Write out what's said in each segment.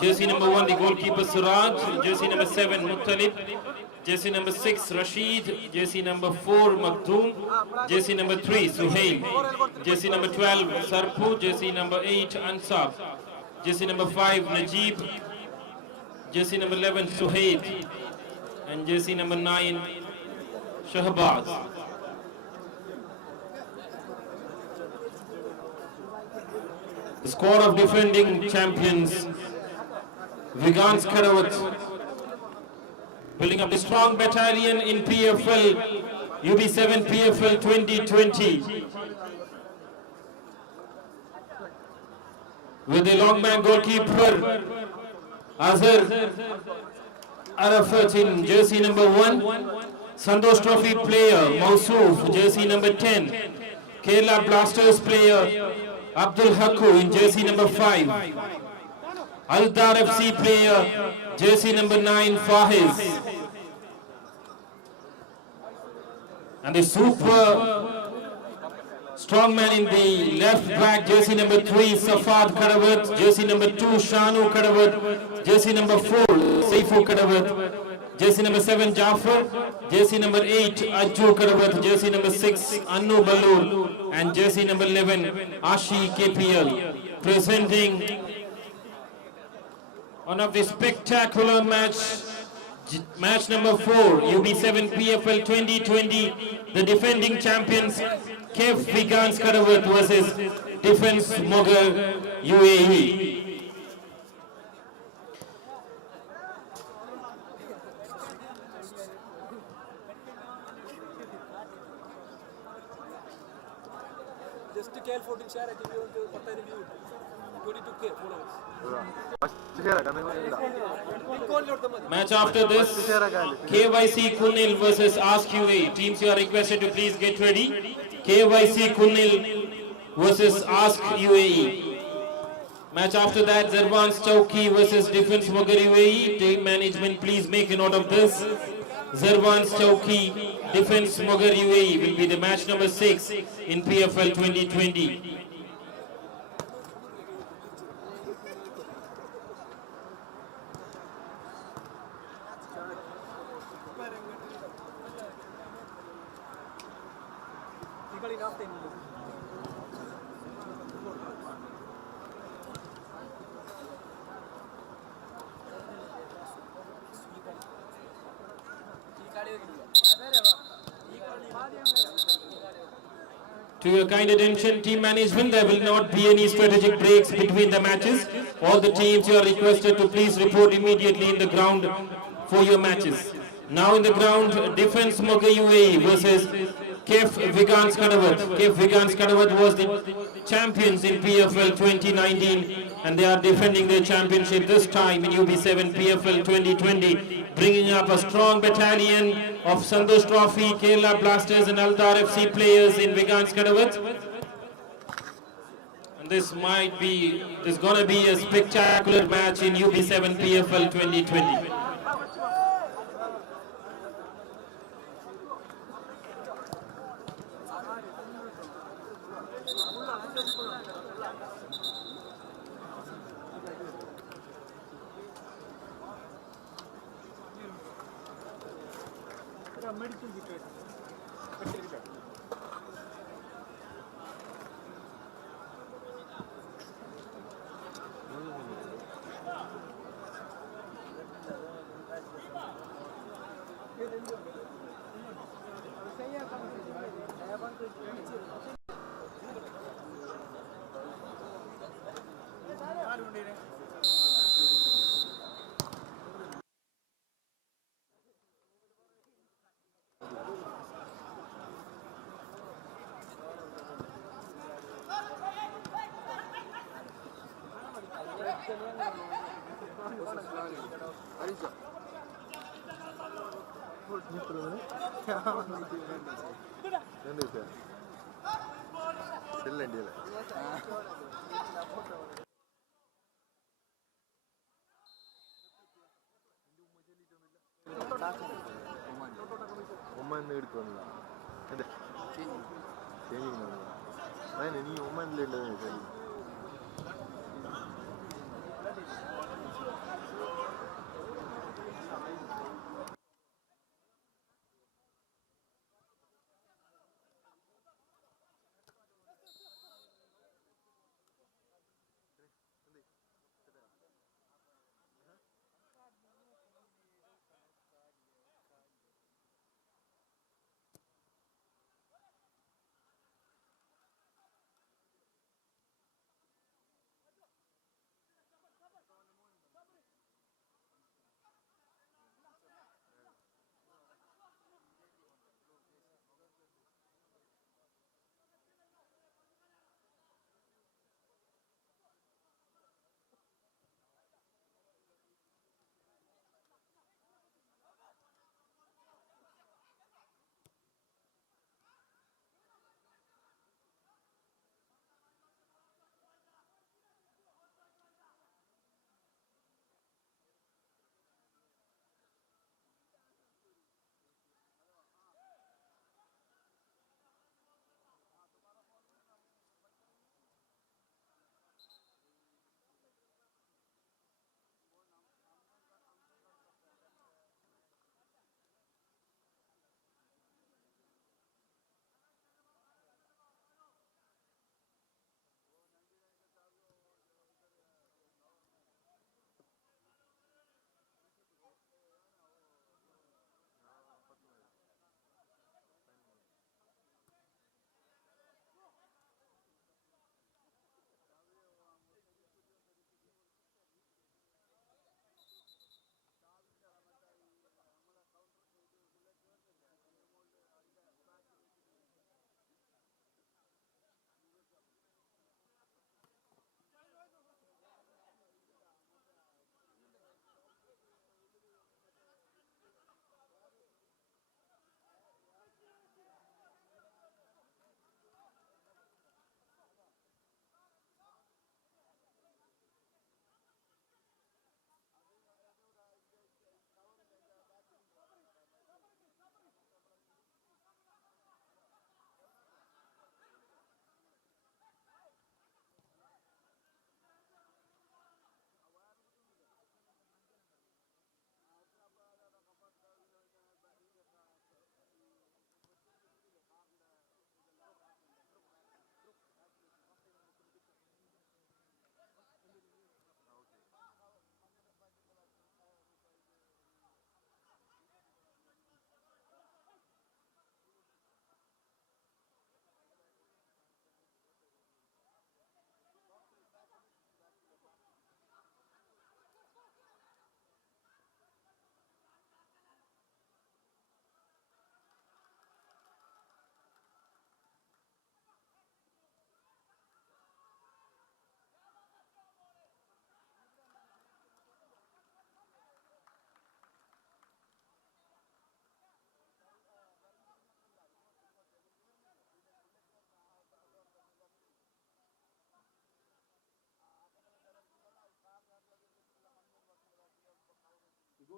Jersey number 1, the goalkeeper Suraj. Jersey number 7, Muttalib. Jersey number 6, Rashid. Jersey number 4, Maktoum. Jersey number 3, Suhail. Jersey number 12, Sarpu. Jersey number 8, Ansab. Jersey number 5, Najib. Jersey number 11, Suhaid. And jersey number 9, Shahbaz. The squad of defending champions, Vigans Karavat, building up a strong battalion in PFL, UB7 PFL 2020. With the longman goalkeeper, Azhar Arafat in jersey number 1, Sandosh Trophy player, Mausuf, jersey number 10, Kerala Blasters player, Abdul Haku in jersey number 5. Aldar FC player, jersey number 9, Fahiz. And the super strong man in the left back, jersey number 3, Safad Kadavat. Jersey number 2, Shanu Kadavat. Jersey number 4, Saifu Kadavat. Jersey number 7, Jafar. Jersey number 8, Ajju Kadavat. Jersey number 6, Annu Balur. And jersey number 11, Ashi KPL. Presenting one of the spectacular match number 4, UB7 PFL 2020, the defending champions, Kef Vigans Kadavat versus Defense Mogar UAE. Just to KL14 share, I give you the review. 22K followers. Match after this, KYC Kunil versus Ask UAE. Teams, you are requested to please get ready. KYC Kunil versus Ask UAE. Match after that, Zervans Chowki versus Defense Mogar UAE. Team management, please make a note of this. Zervans Chowki, Defense Mogar UAE will be the match number 6 in PFL 2020. To your kind attention, team management, there will not be any strategic breaks between the matches. All the teams, you are requested to please report immediately in the ground for your matches. Now in the ground, Defense Mogar UAE versus Kef Vigans Kadavat. Kef Vigans Kadavat was the champions in PFL 2019 and they are defending their championship this time in UB7 PFL 2020, bringing up a strong battalion of Sandosh Trophy, Kerala Blasters and Aldar FC players in Vigans Kadavat. And this gonna be a spectacular match in UB7 PFL 2020.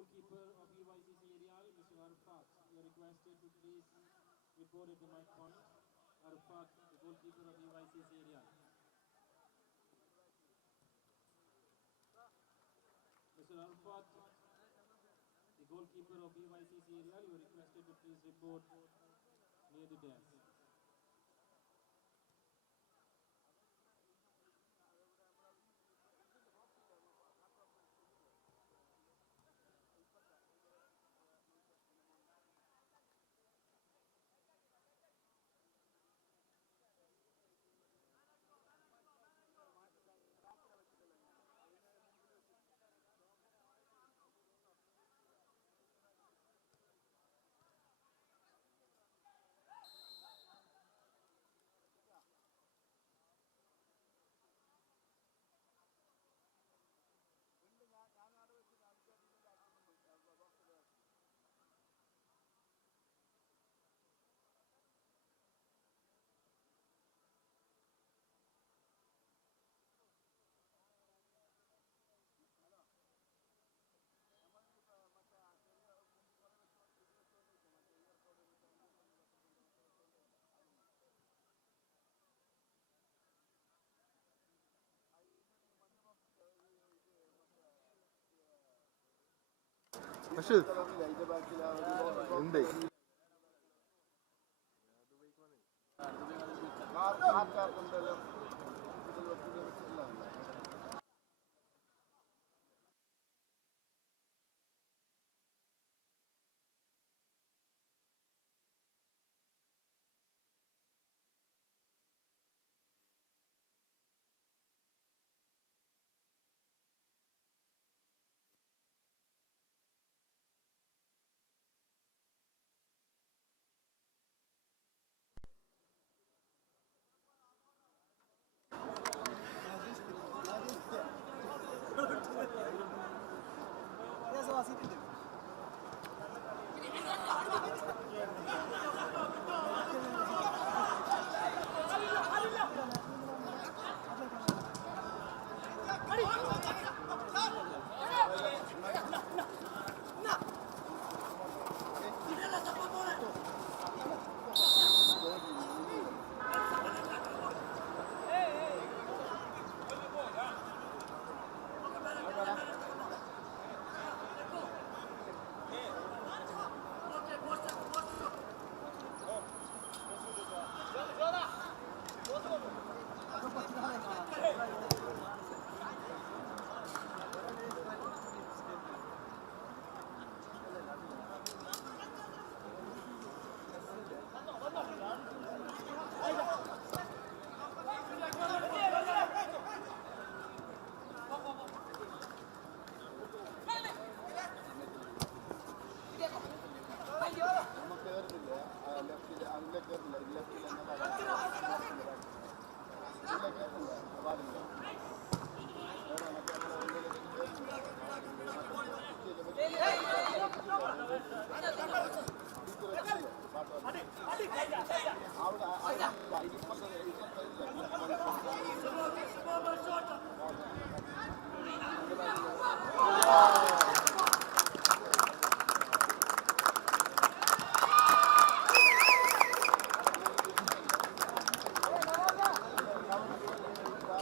goalkeeper of UICC Aerial, Mr. Arafat, you are requested to please report at the mic point. Arafat, the goalkeeper of UICC Aerial. Mr. Arafat, the goalkeeper of UICC Aerial, you are requested to please report near the desk. Rashid. Hindi.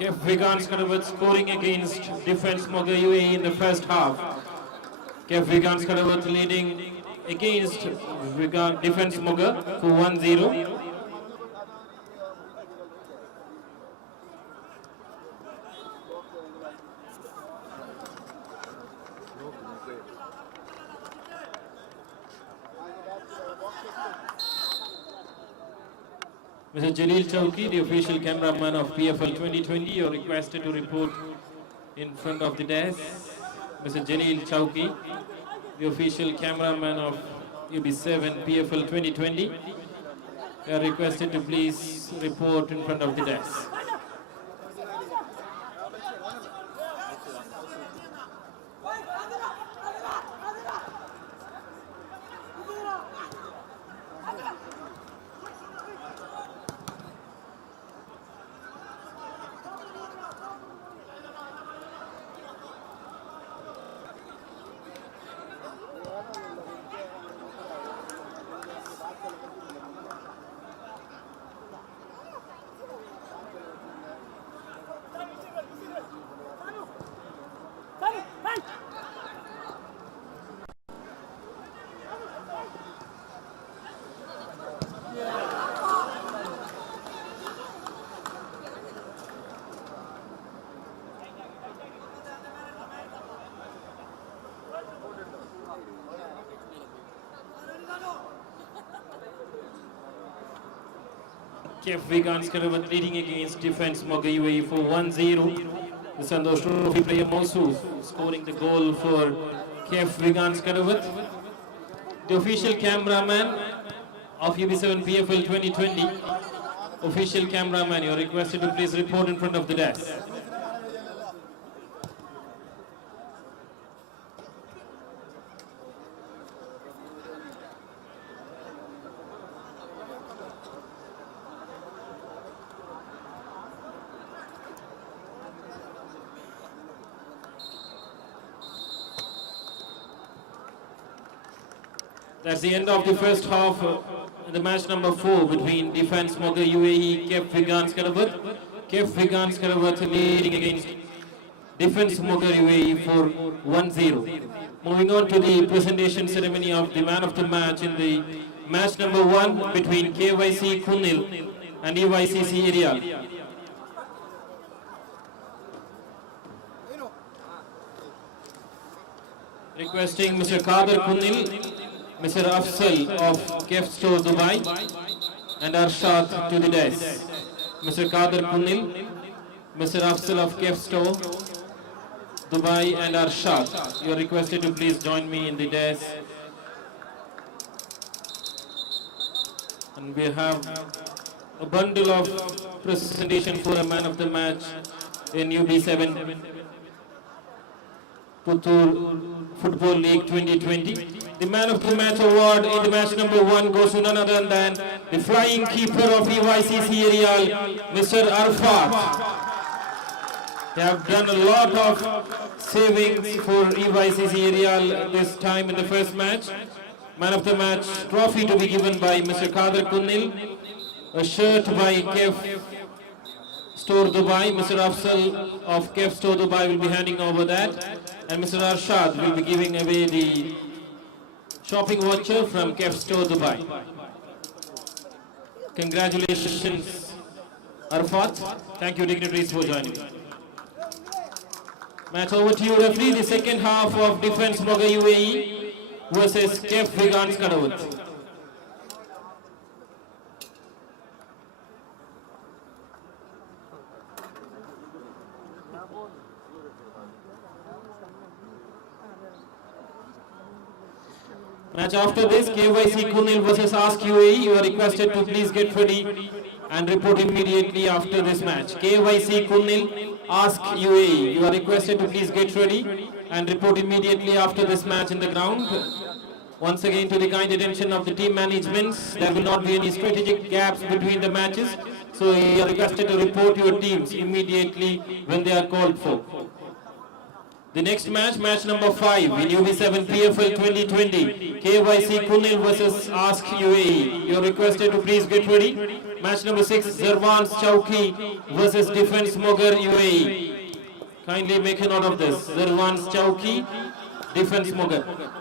KF Wigan Skarabut scoring against Defence Moga UAE in the first half. KF Wigan Skarabut leading against Defence Moga for 1-0. Mr. Jalil Chowki, the official cameraman of PFL 2020, you are requested to report in front of the desk. Mr. Jalil Chowki, the official cameraman of UB7 PFL 2020, you are requested to please report in front of the desk. KF Vigans Karavat leading against Defense Moga UAE for 1-0. The Sandosh Trophy player Mosu scoring the goal for KF Vigans Karavat. The official cameraman of UB7 PFL 2020, official cameraman, you are requested to please report in front of the desk. That's the end of the first half in the match number 4 between Defense Moga UAE, KF Vigans Karavat. KF Vigans Karavat leading against Defense Moga UAE for 1-0. Moving on to the presentation ceremony of the man of the match in the match number 1 between KYC Kunil and EYCC Area. Requesting Mr. Kader Kunil, Mr. Afsal of KF Store Dubai and Arshad to the desk. Mr. Kader Kunil, Mr. Afsal of KF Store Dubai and Arshad. You are requested to please join me in the desk. And we have a bundle of presentation for a man of the match in UB7 Puthur Football League 2020. The man of the match award in the match number 1 goes to none other than the flying keeper of EYCC Real, Mr. Arfat. They have done a lot of savings for EYCC Real this time in the first match. Man of the match trophy to be given by Mr. Kader Kunil, a shirt by KF Store Dubai. Mr. Afsal of KF Store Dubai will be handing over that, and Mr. Arshad will be giving away the shopping voucher from KF Store Dubai. Congratulations, Arfat. Thank you, dignitaries, for joining. Match over to you, referee. The second half of Defense Moga UAE versus KF Vigans Karavat. Match after this, KYC Kunil versus Ask UAE. You are requested to please get ready and report immediately after this match. KYC Kunil, Ask UAE. You are requested to please get ready and report immediately after this match in the ground. Once again, to the kind attention of the team management, there will not be any strategic gaps between the matches. So you are requested to report your teams immediately when they are called for. The next match, match number 5 in UB7 PFL 2020, KYC Kunil versus Ask UAE. You are requested to please get ready. Match number 6, Zervans Chowki versus Defense Mogar UAE. Kindly make a note of this. Zervans Chowki, Defense Mogar.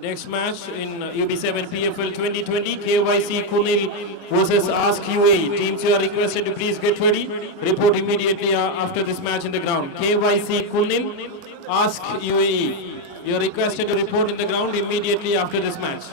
The next match in UB7 PFL 2020, KYC Kunil versus Ask UAE. Teams, you are requested to please get ready. Report immediately after this match in the ground. KYC Kunil, Ask UAE. You are requested to report in the ground immediately after this match.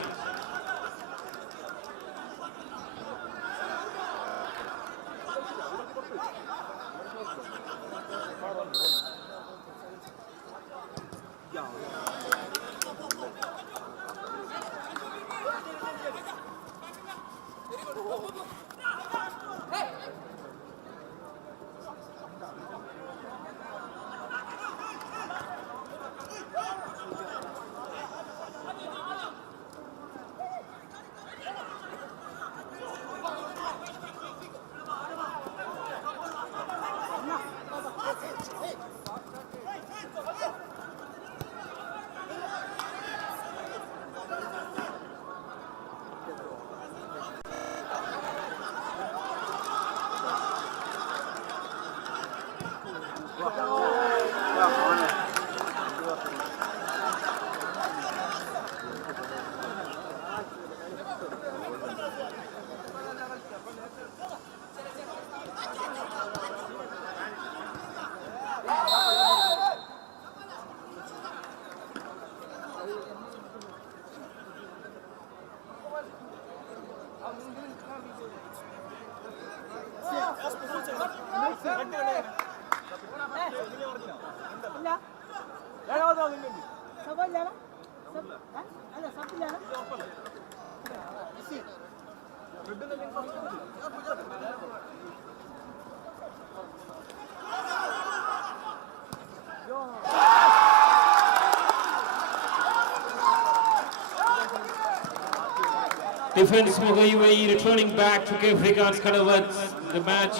Defense Moga UAE returning back to give regards Kadavat. The match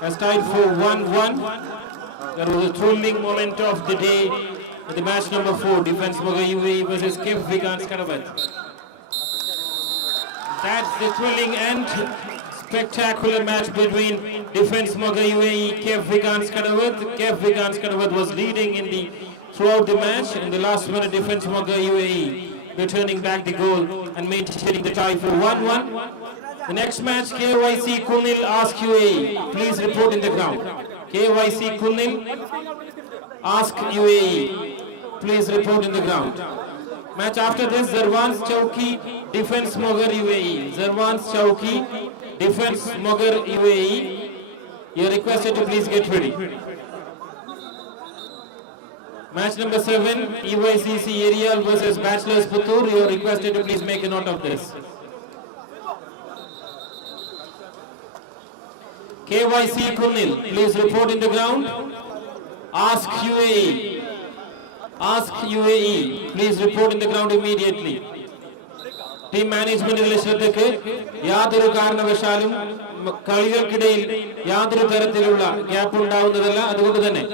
has tied for 1-1. That was a thrilling moment of the day in the match number 4. Defense Moga UAE versus Kef Vigans Kadavat. That's the thrilling and spectacular match between Defense Moga UAE, Kef Vigans Kadavat. Kef Vigans Kadavat was leading throughout the match. In the last minute, Defense Moga UAE returning back the goal and maintaining the tie for 1-1. The next match, KYC Kunil Ask UAE. Please report in the ground. KYC Kunil Ask UAE. Please report in the ground. Match after this, Zarwan's Chowki Defense Mogar UAE. Zarwan's Chowki Defense Mogar UAE. You are requested to please get ready. Match number 7, EYCC Aerial versus Bachelors Puthur. You are requested to please make a note of this. KYC Kunil, please report in the ground. Ask UAE. Ask UAE, please report in the ground immediately. Team management ശ്രദ്ധയ്ക്ക് യാതൊരു കാരണവശാലും കളികൾക്കിടയിൽ യാതൊരു തരത്തിലുള്ള gap ഉണ്ടാവുന്നതല്ല. അതുകൊണ്ട് തന്നെ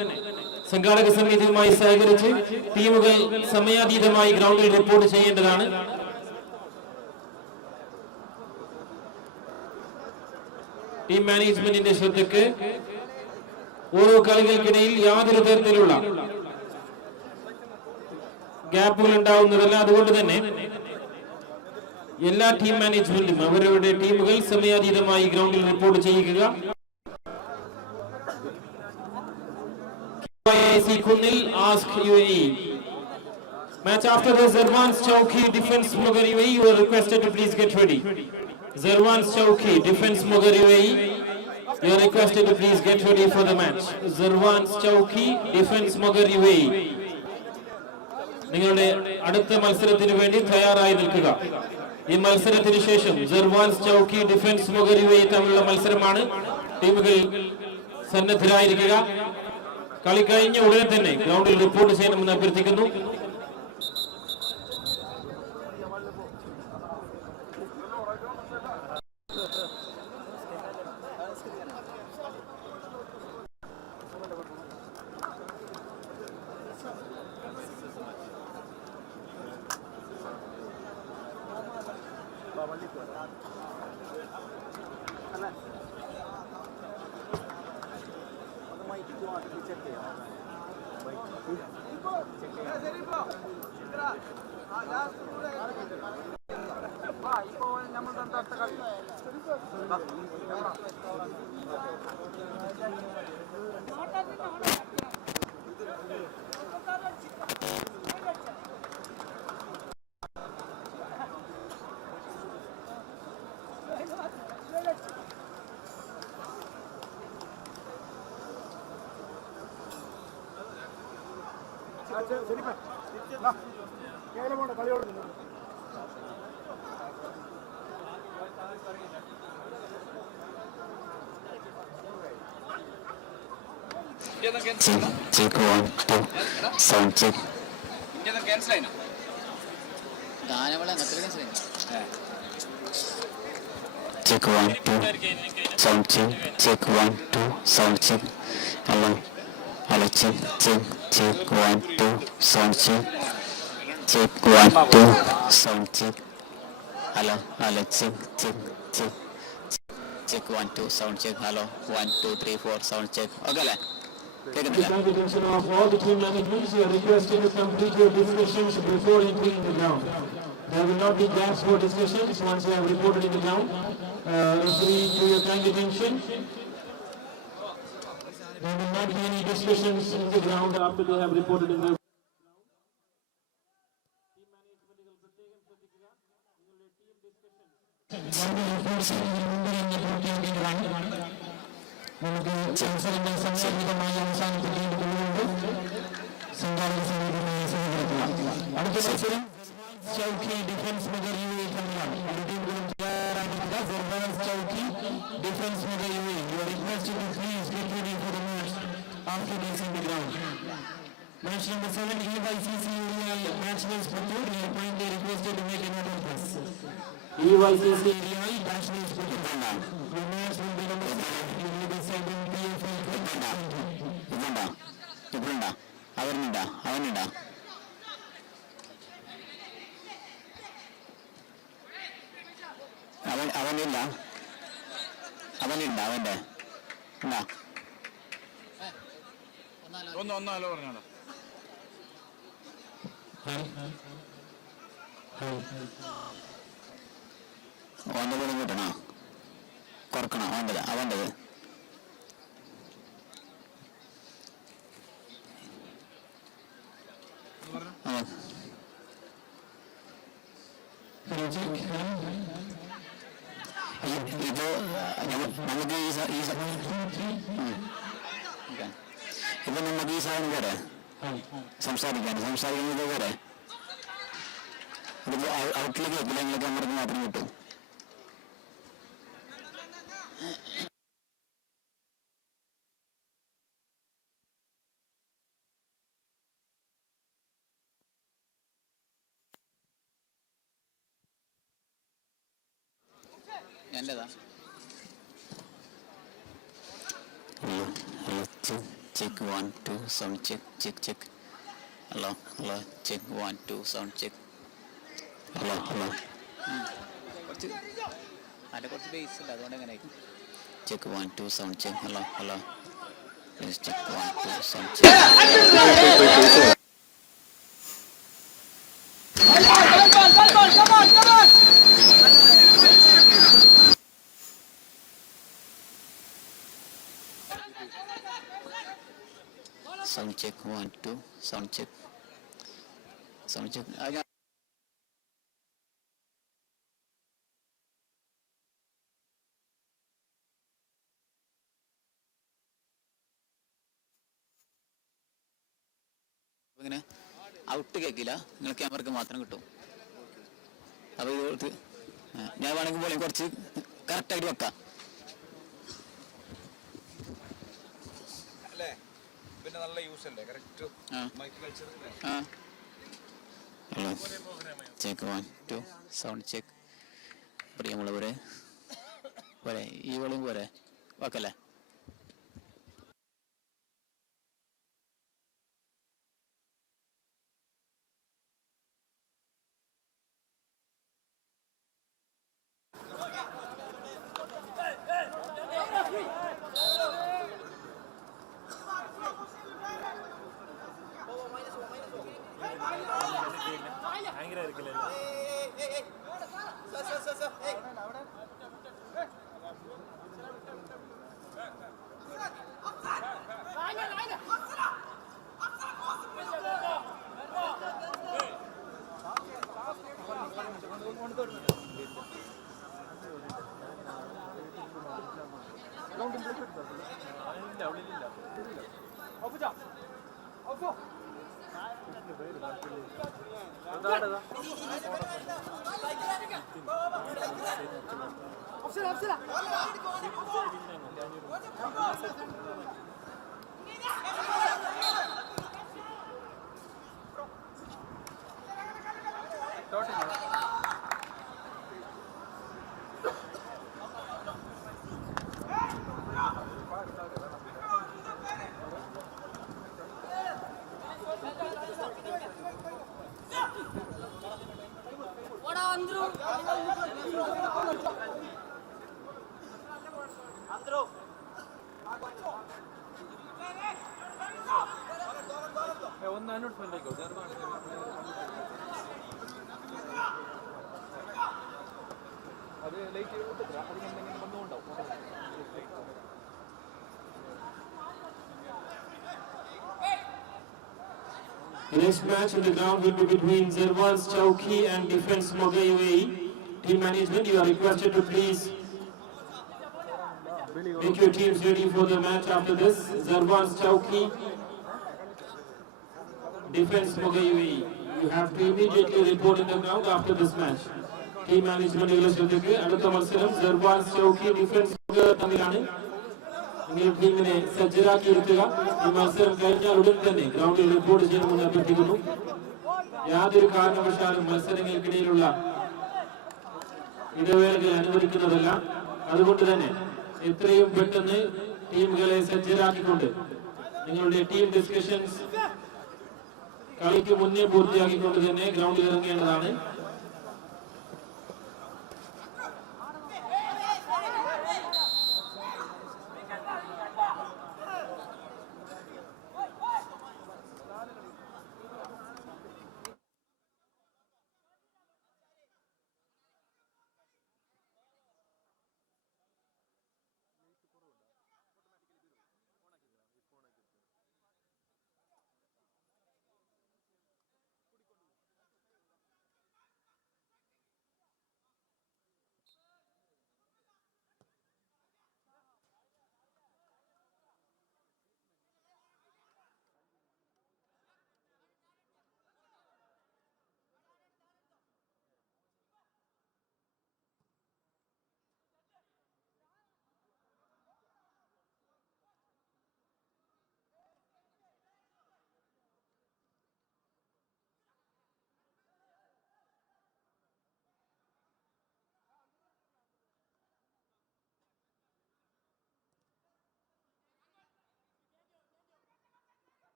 സംഘാടക സമിതിയുമായി സഹകരിച്ച് ടീമുകൾ സമയാതീതമായി ഗ്രൗണ്ടിൽ റിപ്പോർട്ട് ചെയ്യേണ്ടതാണ്. ടീം മാനേജ്മെന്റിന്റെ ശ്രദ്ധയ്ക്ക് ഓരോ കളികൾക്കിടയിൽ യാതൊരു തരത്തിലുള്ള ഗ്യാപ്പുകൾ ഉണ്ടാവുന്നതല്ല. അതുകൊണ്ട് തന്നെ എല്ലാ ടീം മാനേജ്മെന്റും അവരവരുടെ ടീമുകൾ സമയാതീതമായി ഗ്രൗണ്ടിൽ റിപ്പോർട്ട് ചെയ്യുക. Kunil ask UAE. Match after the Zerwan's Chowki defense Mughar UAE. You are requested to please get ready. Zerwan's Chowki defense Mughar UAE. You are requested to please get ready for the match. Zerwan's Chowki defense Mughar UAE. നിങ്ങളുടെ അടുത്ത മത്സരത്തിന് വേണ്ടി തയ്യാറായി നിൽക്കുക. ഈ മത്സരത്തിന് ശേഷം ജർവാൻസ് ചൗക്കി defence മുഗർ UAE തമ്മിലുള്ള മത്സരമാണ്. ടീമുകൾ സന്നദ്ധരായിരിക്കുക. കളി കഴിഞ്ഞ ഉടനെ തന്നെ ഗ്രൗണ്ടിൽ റിപ്പോർട്ട് ചെയ്യണമെന്ന് അഭ്യർത്ഥിക്കുന്നു. Check 1 2 sound check. Check 1 2 sound check. Check 1 2 sound check. Hello check 1 2 sound check. Check 1 2 sound check. Hello check 1 2 sound check. Hello 1 2 3 4 sound check. Okay le With the attention of all the team managements, you are requested to complete your discussions before entering the ground. There will not be gaps for discussions once you have reported in the ground. Referee, to your kind attention, there will not be any discussions in the ground after they have reported in the ground. നമുക്ക് മത്സരങ്ങൾ സംഘടിതമായി അവസാനിപ്പിക്കേണ്ടതുകൊണ്ട് സംഘാടക സമിതിയുമായി സഹകരിക്കുക. അടുത്ത മത്സരം ചൗക്കി defence മുഗർ UAE തമ്മിലാണ്. ഇരു ടീമുകളും തയ്യാറായിരിക്കുക. ജർവാൻസ് ചൗക്കി defence മുഗർ UAE. You are requested to please get ready for the match after reaching the ground. Match number 7 EYCC Real Nationals Puthur. You are kindly requested to make a note of this. EYCC Real Nationals Puthur. Your match will be number 7. അവനുണ്ടാ അവനുണ്ടാ അവനില്ല അവനുണ്ടാ അവൻ്റെ ഉണ്ടാ ഒന്നാലോ പറഞ്ഞോളൂ. അവൻ്റെ കൂടെ കൂട്ടണോ കുറക്കണോ അവൻ്റെത് ഇപ്പോ നമുക്ക് ഇപ്പൊ നമുക്ക് ഈ സാധനം വരെ സംസാരിക്കുന്നത് വരെ ഇതിപ്പോ ഔട്ടിലേക്ക് വെക്കില്ല. നിങ്ങൾക്ക് നമ്മുടെ മാത്രം കിട്ടും. എന്റേതാ check 1 2 sound check. Hello check 1 2 sound check. Hello കുറച്ച് ബേസ് ഇല്ല, അതുകൊണ്ട് എങ്ങനെ check 1 2 sound check. Hello, hello. Let's check 1 2 sound check. Sound check 1 2 sound check. Sound check. ഇങ്ങനെ ഔട്ട് കേൾക്കില്ല, നിങ്ങൾ ക്യാമറക്ക് മാത്രം കിട്ടും. അപ്പോൾ ഇത് ഞാൻ വേണമെങ്കിൽ പോലെ കുറച്ച് കറക്റ്റായിട്ട് വെക്കാം. പിന്നെ നല്ല യൂസ് അല്ലേ correct mic culture. Hello check 1 2 sound check. പ്രിയമുള്ളവരെ പോരെ, ഈ വളിയും പോരെ വെക്കല്ലേ? ഒന്ന് അനൗൺസ്മെന്റ് ആയിക്കോ. അത് ലൈറ്റ് അതിനെന്തെങ്കിലും വന്നുകൊണ്ടാവും. The next match in the ground will be between Zerwan's Chowki and Defense Moga UAE. Team management, you are requested to please make your teams ready for the match after this. Zerwan's Chowki, Defense Moga UAE. You have to immediately report in the ground after this match. Team management ഇലക്ഷനിലേക്ക് അടുത്ത മത്സരം Zerwan's Chowki Defense Moga തമ്മിലാണ്. നിങ്ങൾ ടീമിനെ സജ്ജരാക്കി ഇരുത്തുക. ഈ മത്സരം കഴിഞ്ഞാൽ ഉടൻ തന്നെ ഗ്രൗണ്ടിൽ റിപ്പോർട്ട് ചെയ്യണമെന്ന് അഭ്യർത്ഥിക്കുന്നു. യാതൊരു കാരണവശാലും മത്സരങ്ങൾക്കിടയിലുള്ള ഇടവേളകൾ അനുവദിക്കുന്നതല്ല. അതുകൊണ്ട് തന്നെ എത്രയും പെട്ടെന്ന് ടീമുകളെ സജ്ജരാക്കിക്കൊണ്ട് നിങ്ങളുടെ ടീം ഡിസ്കഷൻസ് കളിക്ക് മുന്നേ പൂർത്തിയാക്കിക്കൊണ്ട് തന്നെ ഗ്രൗണ്ടിൽ ഇറങ്ങേണ്ടതാണ്.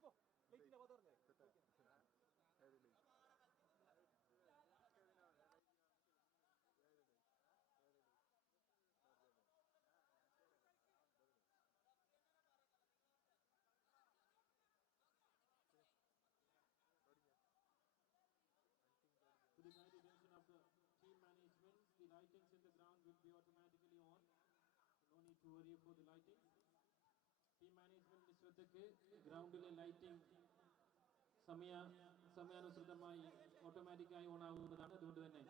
To the kind attention of the team management, the lightings in the ground will be automatically on. No need to worry for the lighting. Team management ശ്രദ്ധയ്ക്ക് ഗ്രൗണ്ടിലെ ലൈറ്റിംഗ് സമയാനുസൃതമായി ഓട്ടോമാറ്റിക്കായി ഓൺ ആവുന്നതാണ്. അതുകൊണ്ട് തന്നെ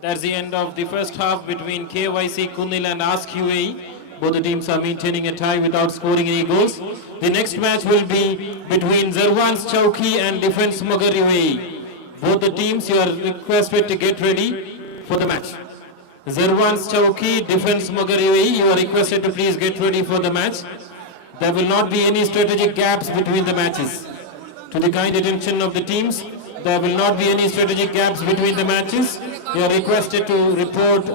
that's the end of the first half between KYC Kunil and Ask UAE. Both the teams are maintaining a tie without scoring any goals. The next match will be between Zarwan's Chowki and Defense Mugar UAE. Both the teams, you are requested to get ready for the match. Zarwan's Chowki, Defense Mugar UAE, you are requested to please get ready for the match. There will not be any strategic gaps between the matches. To the kind attention of the teams, there will not be any strategic gaps between the matches. You are requested to report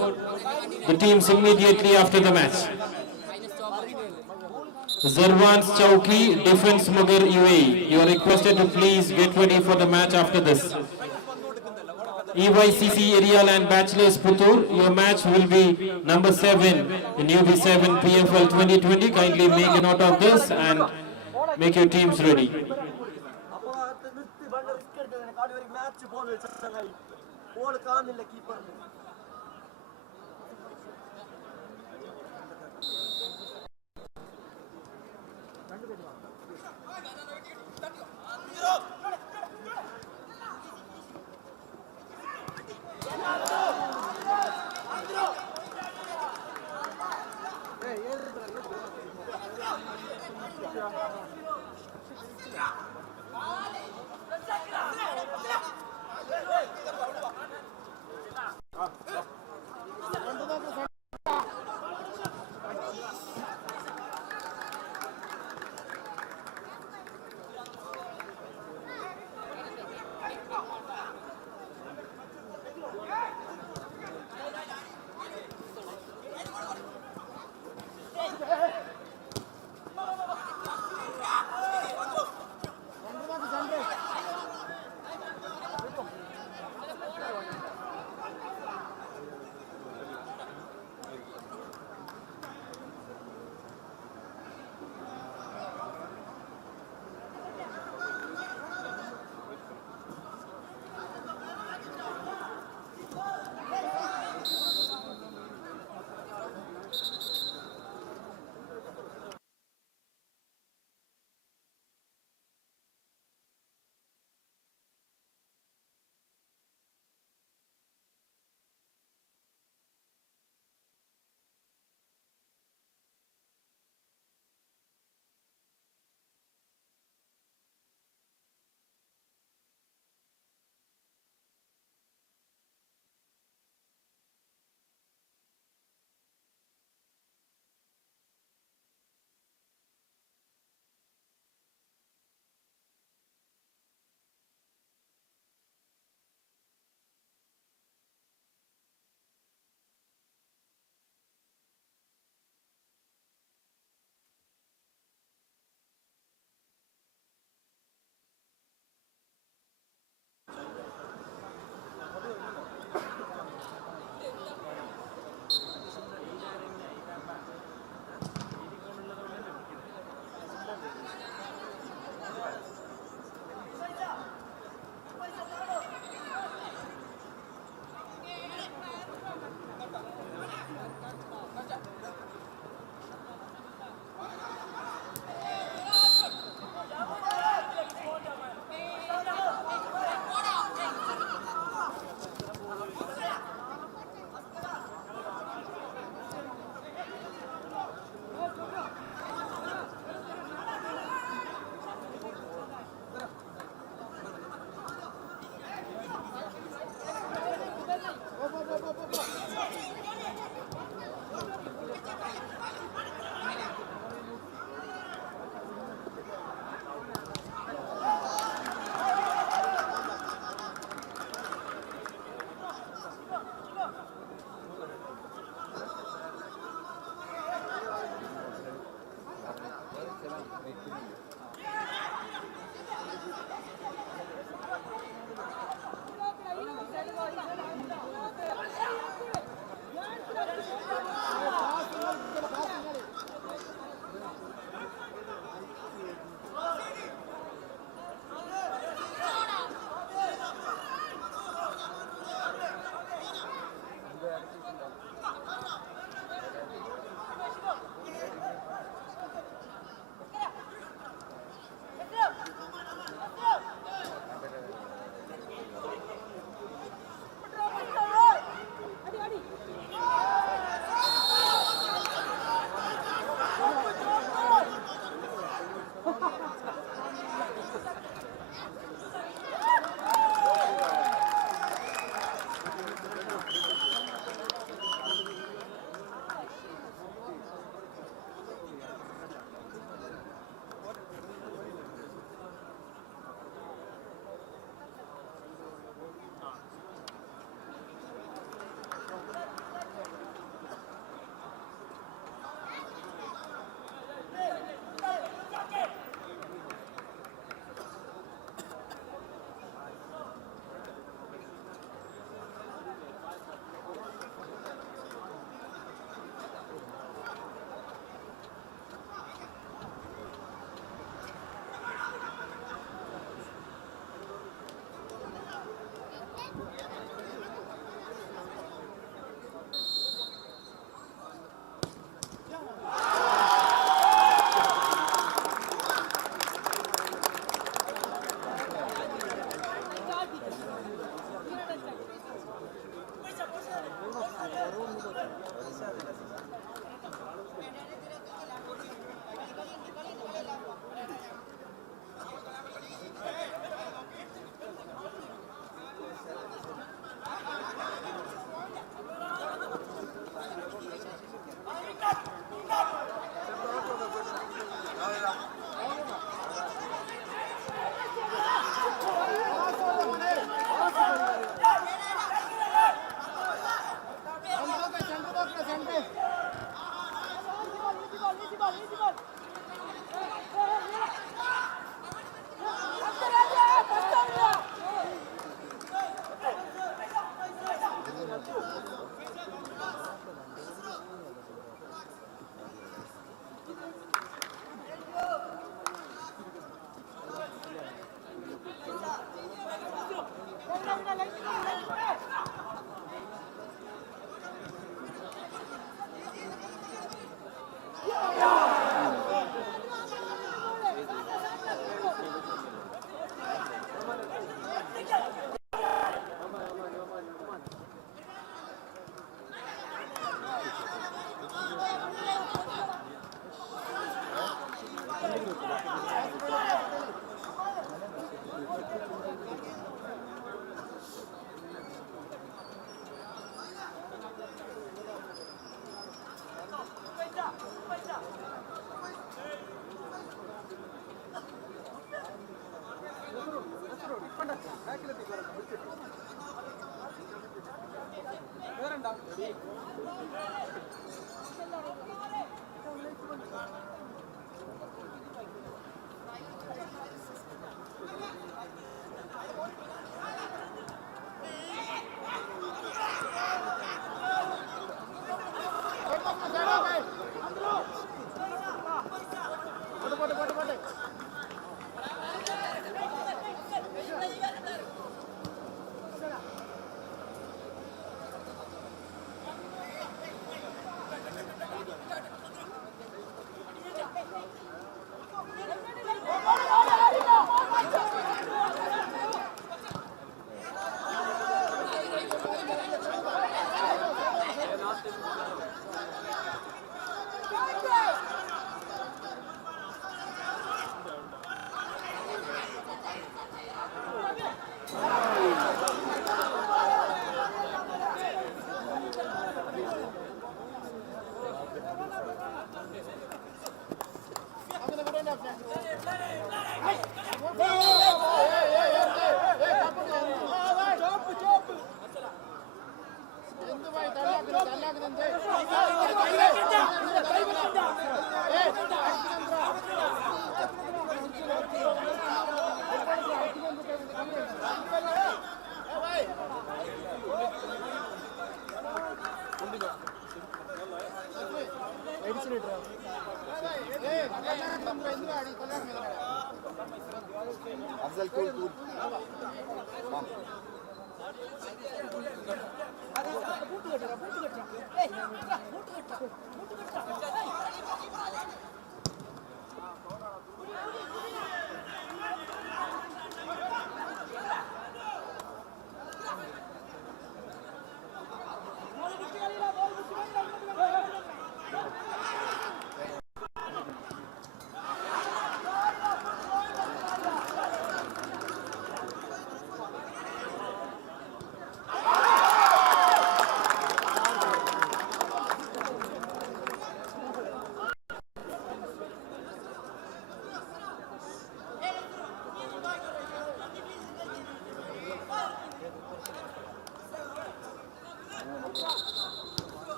the teams immediately after the match. Zarwan's Chowki, Defense Mugar UAE. You are requested to please get ready for the match after this. EYCC Aerial and Bachelors Puthur, your match will be number 7 in UB7 PFL 2020. Kindly make a note of this and make your teams ready.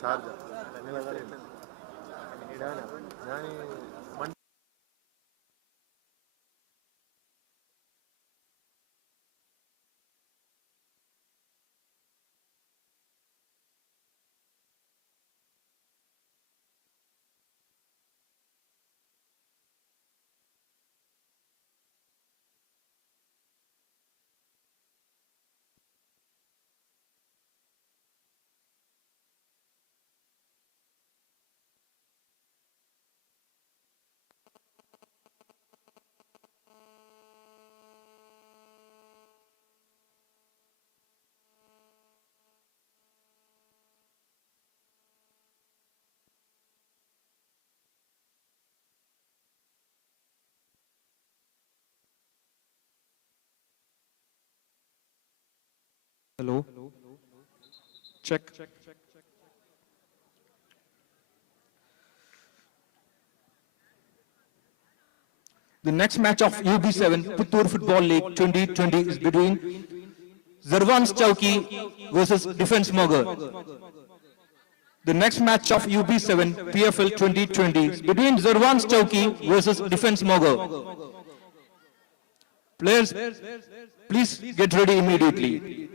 Charge ഞാൻ Hello. Check. The next match of UB7 Puthur Football League 2020 is between Zarwan Chowki versus Defence Mogar. The next match of UB7 PFL 2020 is between Zarwan Chowki versus Defence Mogar. Players, please get ready immediately.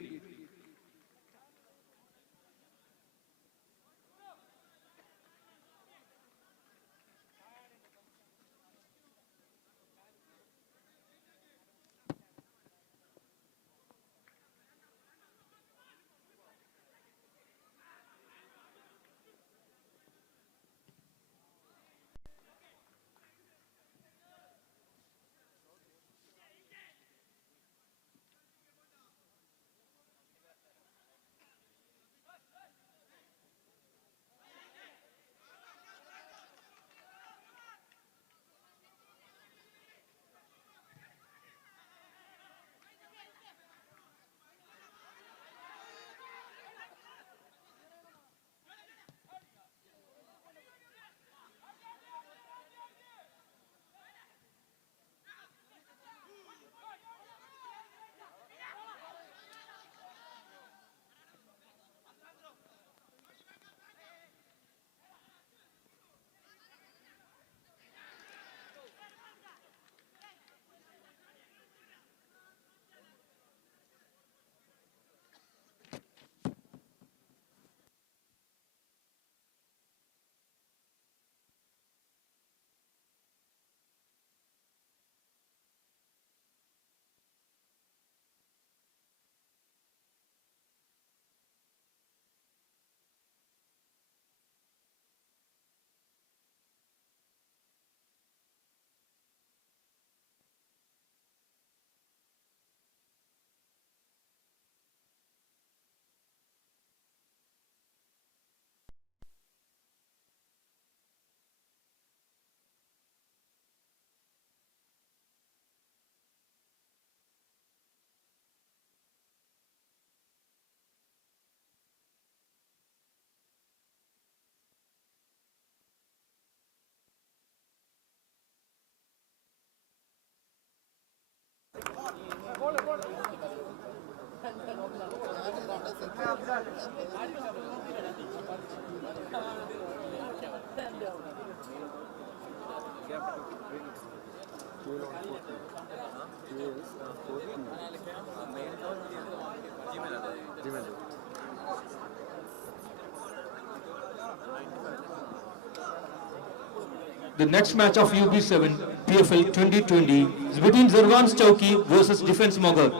The next match of UB7 PFL 2020 is between Zarwan Chowki versus Defence Mogar.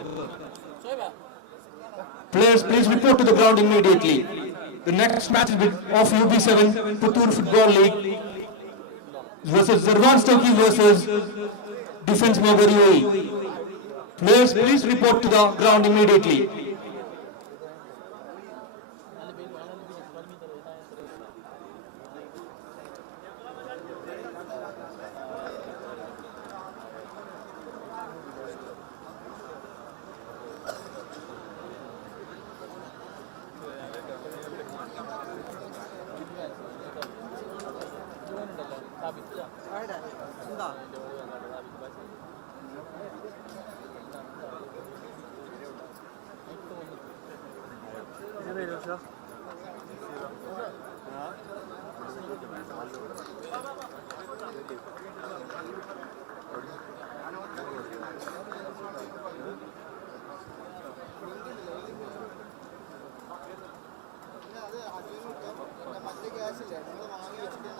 Players, please report to the ground immediately. The next match of UB7 Puthur Football League versus Zarwan Chowki versus Defence Mogar UAE. Players, please report to the ground immediately. മറ്റേ gas ഇല്ലേ നിങ്ങൾ വാങ്ങി വെച്ചിട്ട്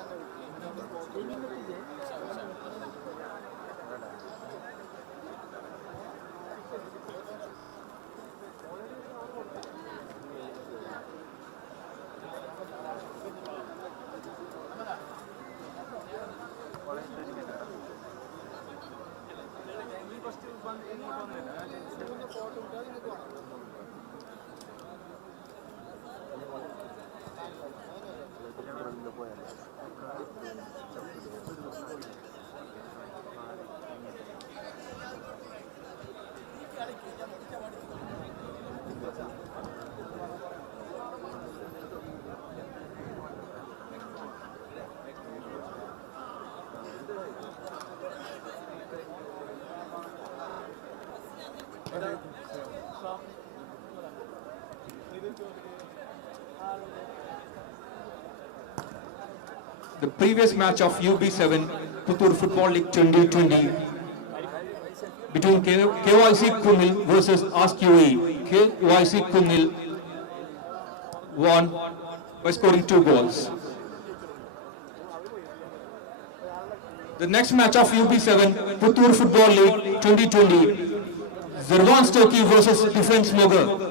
The previous match of UB7 Puthur Football League 2020 between KYC Kunil versus Ask UAE. KYC Kunil won by scoring 2 goals. The next match of UB7 Puthur Football League 2020 Zarwan Stoki versus Defence Mogar.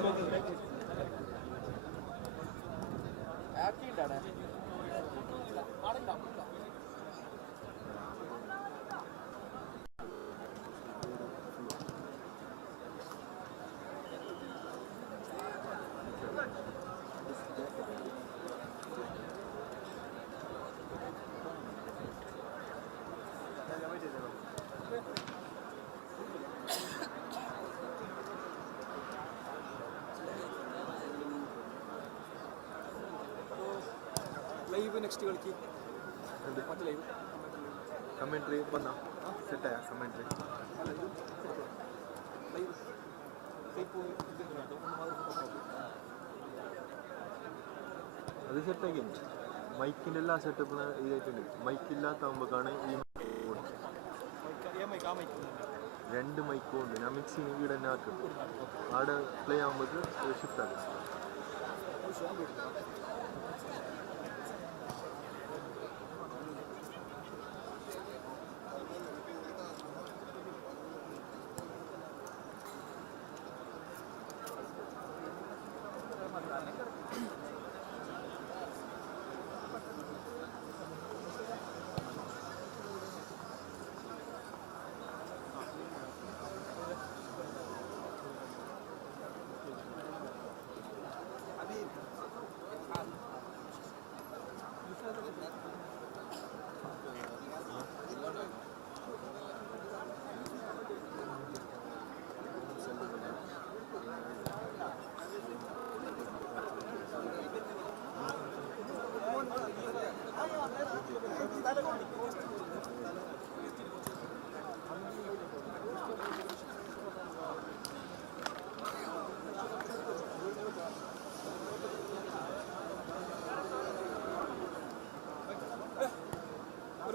Live next കളിക്ക് മറ്റേ live commentary വന്നോ സെറ്റായ commentary live അത് സെറ്റാക്കി മൈക്കിൻ്റെ എല്ലാ സെറ്റപ്പും ഇതായിട്ടുണ്ട് മൈക്കില്ലാത്താകുമ്പോഴാണ് ഈ രണ്ട് മൈക്കും ഉണ്ട് ഞാൻ മിക്സിങ് ഇവിടെ തന്നെ ആക്കും അവിടെ പ്ലേ ആകുമ്പോൾ ഷിഫ്റ്റ് ആക്കും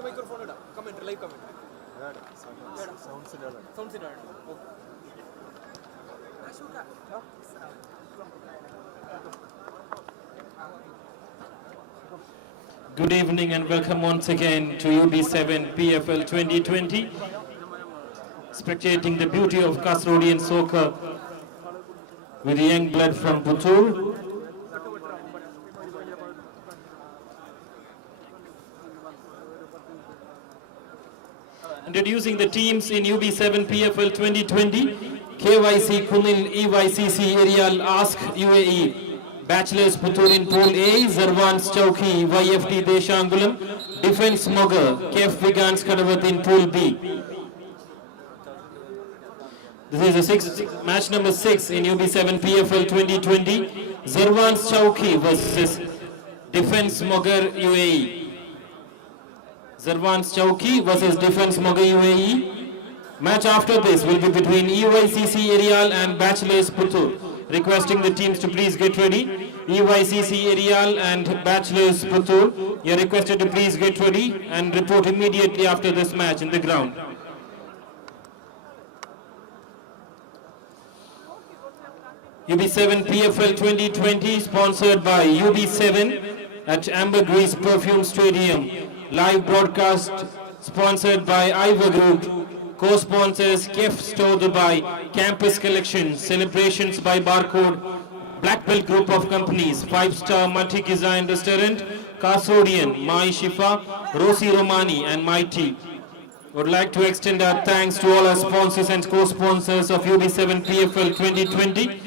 മൈക്രോഫോൺ ഇടാം കമൻറ്റ് ലൈവ് കമൻറ്റ് സൗണ്ട്സ് ഇടാം Good evening and welcome once again to UB7 PFL 2020. Spectating the beauty of Kasrodian soccer with young blood from Puthur. Introducing the teams in UB7 PFL 2020, KYC Kunil, EYCC Aerial Ask UAE, Bachelors Puthur in Pool A, Zarwan Chowki, YFT Deshangulam, Defence Mogar, KF Vigans Kadavath in Pool B. This is match number 6 in UB7 PFL 2020, Zarwan Chowki versus Defence Mogar UAE. Zarwan Chowki versus Defence Mogar UAE. Match after this will be between EYCC Aerial and Bachelors Puthur. Requesting the teams to please get ready. EYCC Aerial and Bachelors Puthur. You're requested to please get ready and report immediately after this match in the ground. UB7 PFL 2020 sponsored by UB7 at Ambergris Perfume Stadium. Live broadcast sponsored by Ivor Group. Co-sponsors KEF Store Dubai, Campus Collection, celebrations by Barcode, Black Belt Group of Companies, 5-star multi-cuisine restaurant, Custodian, Mai Shifa, Rosi Romani and My Tea. Would like to extend our thanks to all our sponsors and co-sponsors of UB7 PFL 2020.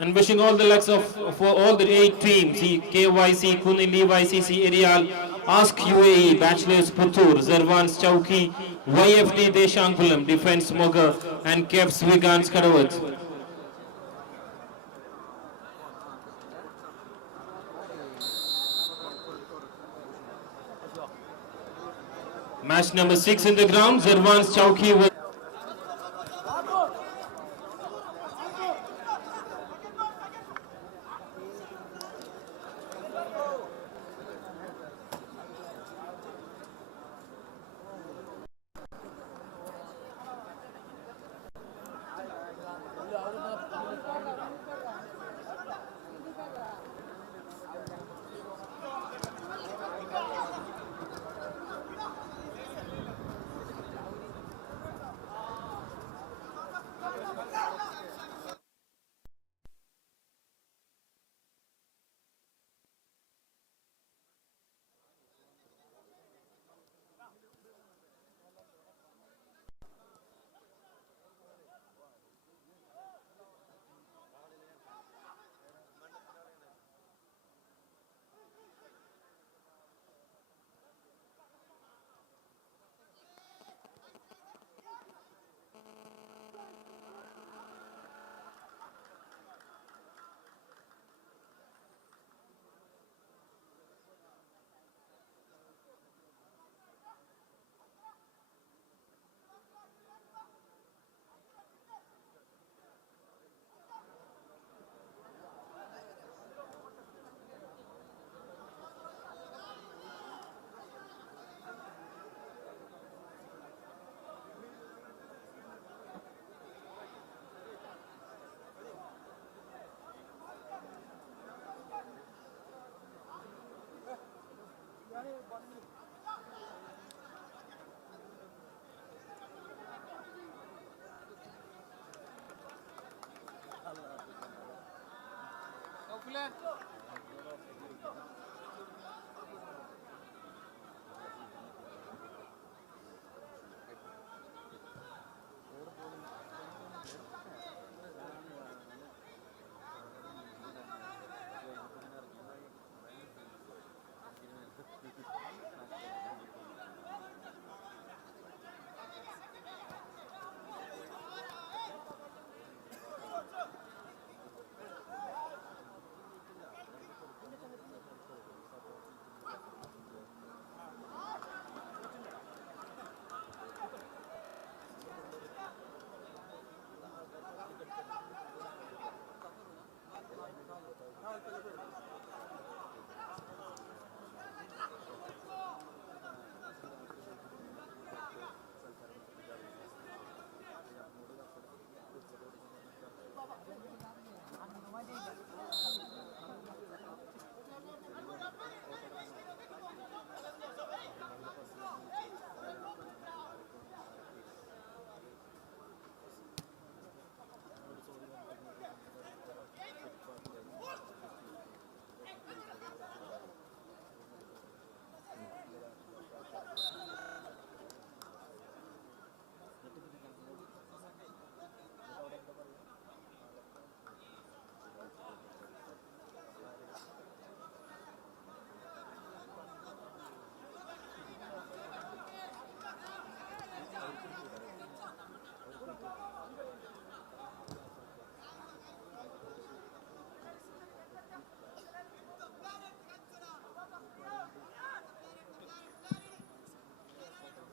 And wishing all the lucks for all the 8 teams, KYC, Kunil, EYCC, Aerial, Ask UAE, Bachelors Puthur, Zarvans Chowki, YFD Deshankulam, Defense Moga, and KEFs Vigans Karavat. Match number 6 in the ground, Zarvans Chowki.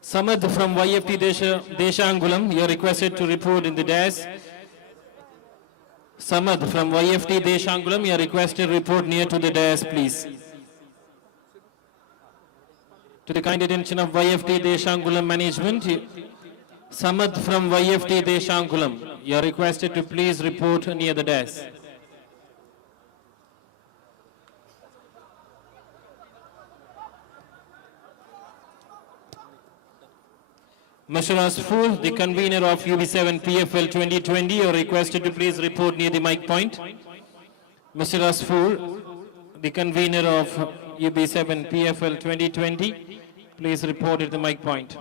Samad from YFT Deshangulam, you are requested to report in the dais. Samad from YFT Deshangulam, you are requested to report near to the dais, please. To the kind attention of YFT Deshangulam management, Samad from YFT Deshangulam, you are requested to please report near the dais. Mr. Asfoor, the convener of UB7 PFL 2020, you are requested to please report near the mic point. Mr. Asfoor, the convener of UB7 PFL 2020, please report at the mic point.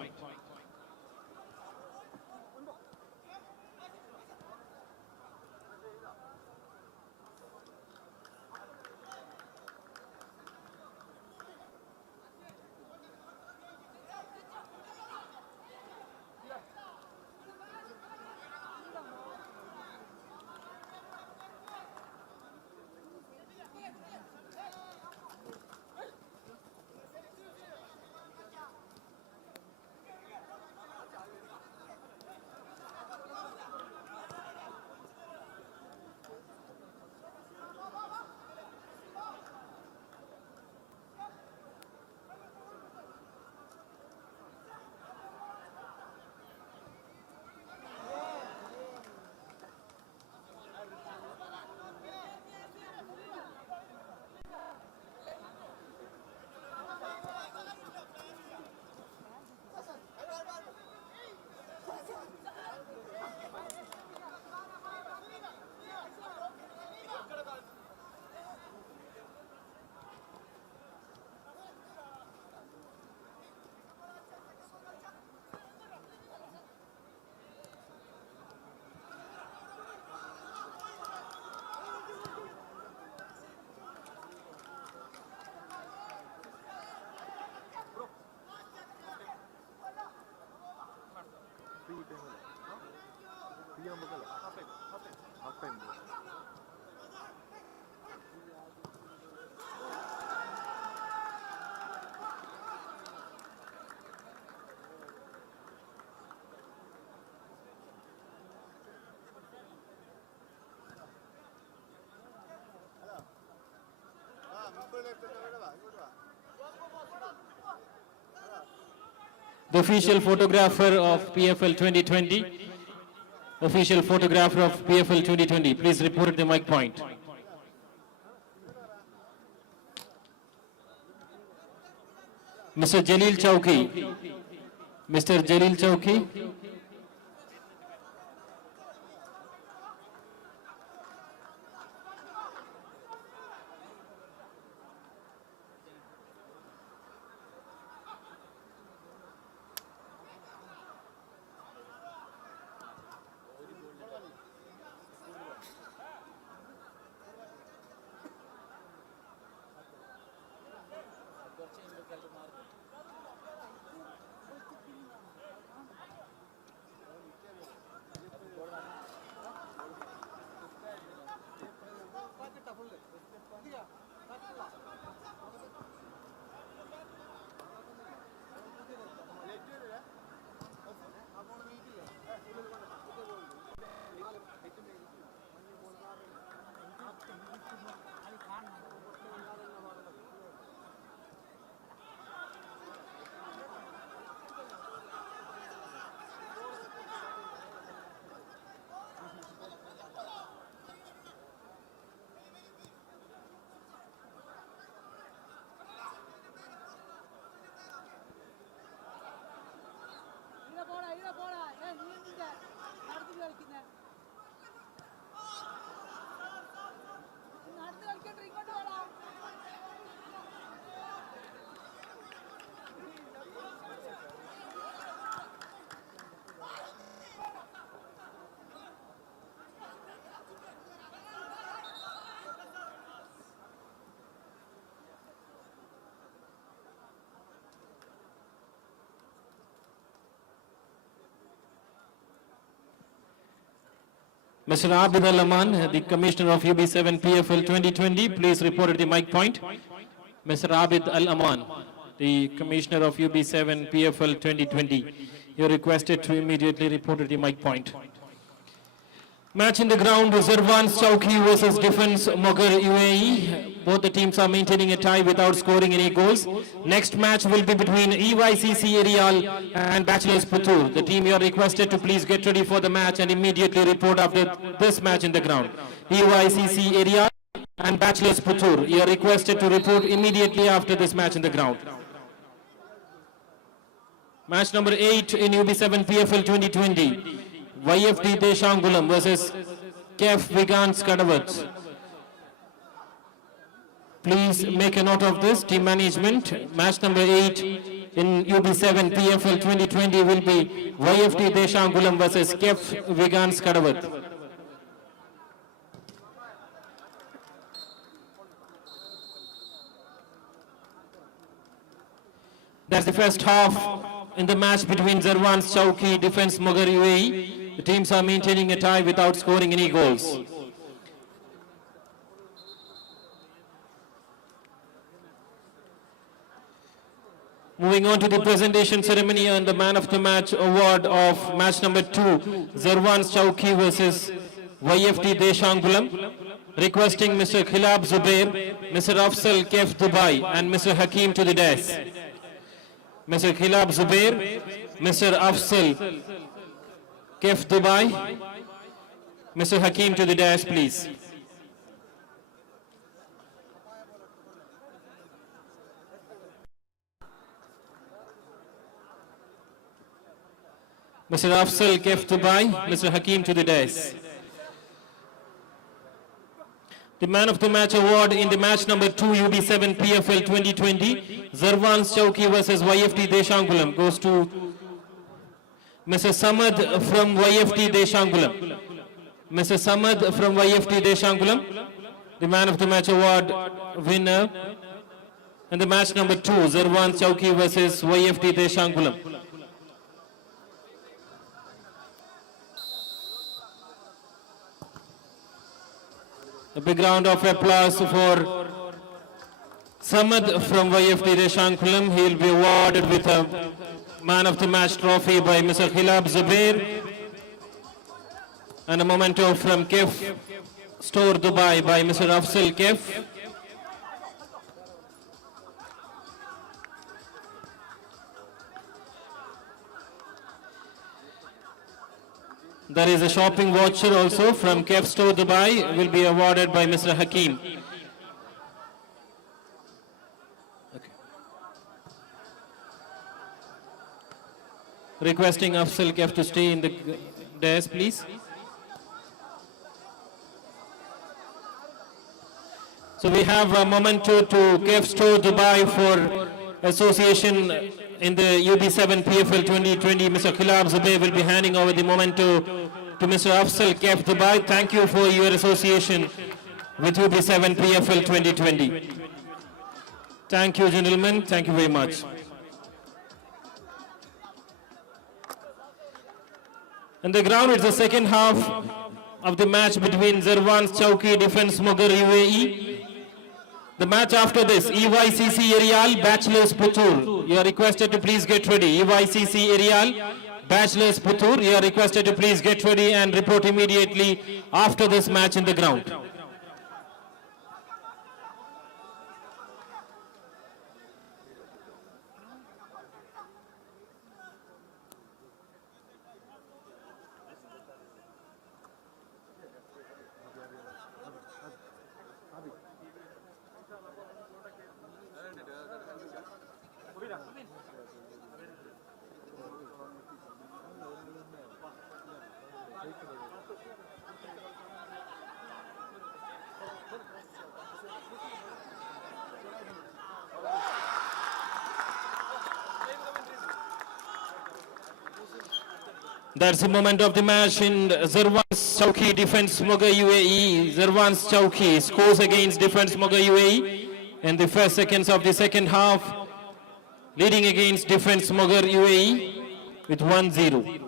The official photographer of PFL 2020, official photographer of PFL 2020, please report at the mic point. Mr. Jalil Chowki, Mr. Jalil Chowki. Mr. Abid Al-Aman, the Commissioner of UB7 PFL 2020, please report at the mic point. Mr. Abid Al-Aman. the Commissioner of UB7 PFL 2020. You're requested to immediately report at the mic point. Match in the ground, Zarvans Chowki versus Defense Mogar UAE. Both the teams are maintaining a tie without scoring any goals. Next match will be between EYCC Aerial and Bachelors Puthur. The team, you are requested to please get ready for the match and immediately report after this match in the ground. EYCC Aerial and Bachelors Puthur, you are requested to report immediately after this match in the ground. Match number 8 in UB7 PFL 2020. YFD Deshangulam versus KF Vigans Kadavat. Please make a note of this, team management. Match number 8 in UB7 PFL 2020 will be YFD Deshangulam versus KF Vigans Kadavat. That's the first half in the match between Zarvans Chowki, Defense Mogar UAE. The teams are maintaining a tie without scoring any goals. Moving on to the presentation ceremony and the man of the match award of match number 2, Zarvans Chowki versus YFT Deshangulam. Requesting Mr. Khilab Zubair, Mr. Afsal Kef Dubai and Mr. Hakim to the desk. Mr. Khilab Zubair, Mr. Afsal Kef Dubai, Mr. Hakim to the dais, please. Mr. Afsal Kef Dubai, Mr. Hakim to the dais. The man of the match award in the match number 2 UB7 PFL 2020, Zarvans Chowki versus YFT Deshangulam goes to Mr. Samad from YFT Deshangulam. Mr. Samad from YFT Deshangulam, the man of the match award winner. And the match number 2, Zarvans Chowki versus YFT Deshangulam. A big round of applause for Samad from YFT Deshangulam. He will be awarded with a man of the match trophy by Mr. Khilab Zubair and a memento from Kef Store Dubai by Mr. Afsal Kef. There is a shopping voucher also from Kef Store Dubai, will be awarded by Mr. Hakim. Okay. Requesting Afsal Kef to stay in the dais, please. So we have a memento to Kef Store Dubai for association in the UB7 PFL 2020. Mr. Khilab Zubair will be handing over the memento to Mr. Afsal Kef Dubai. Thank you for your association with UB7 PFL 2020. Thank you, gentlemen. Thank you very much. On the ground, it's the second half of the match between Zarvans Chowki Defense Mogar UAE. The match after this, EYCC Aerial, Bachelors Puthur. You are requested to please get ready. EYCC Aerial, Bachelors Puthur. You are requested to please get ready and report immediately after this match in the ground. That's the moment of the match in Zarvans Chowki Defense Mogar UAE. Zarvans Chowki scores against Defense Mogar UAE in the first seconds of the second half, leading against Defense Mogar UAE with 1-0.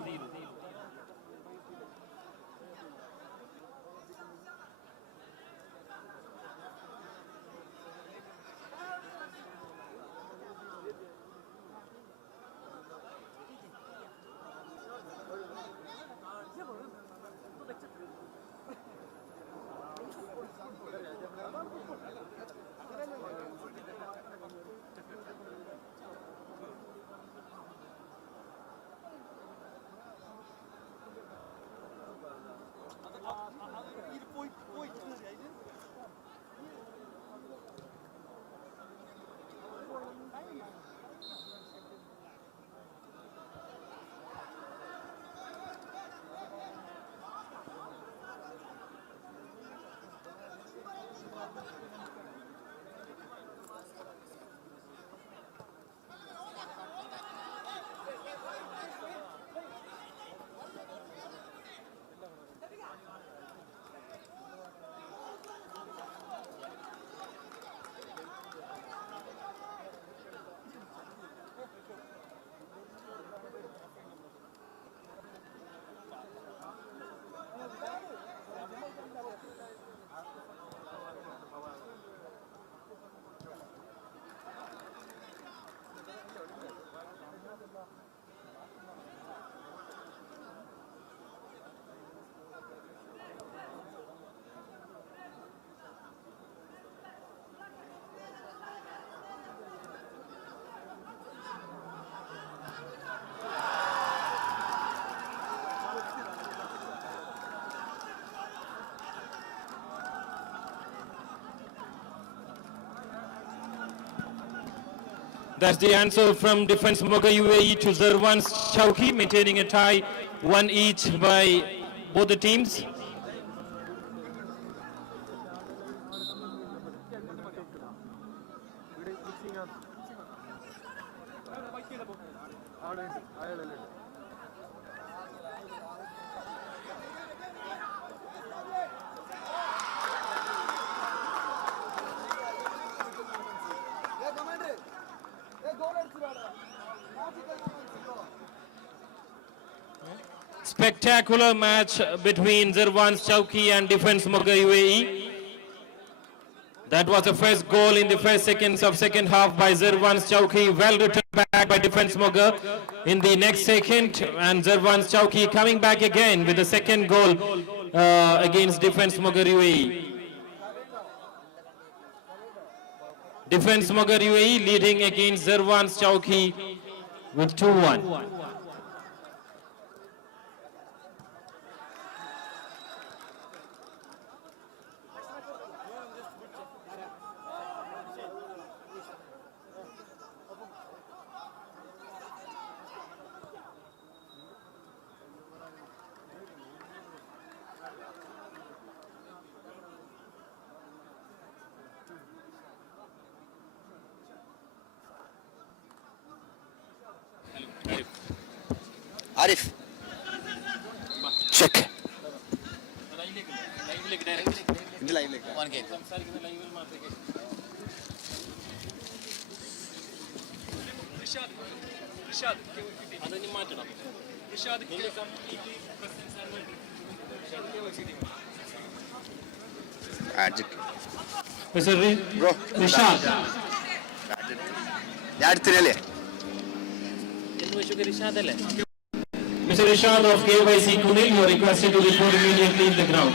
That's the answer from Defense Moga UAE to Zarwan Chowki, maintaining a tie, one each by both the teams. Spectacular match between Zarwan Chowki and Defense Moga UAE. That was the first goal in the first seconds of second half by Zarwan Chowki. Well returned back by Defense Moga in the next second. And Zarwan Chowki coming back again with the second goal against Defense Moga UAE. Defense Moga UAE leading against Zarwan Chowki with 2-1. Arif. Check. One game. Mr. Bro. Rishad. Mr. Rishad of KYC Kunil, you are requested to report immediately in the ground.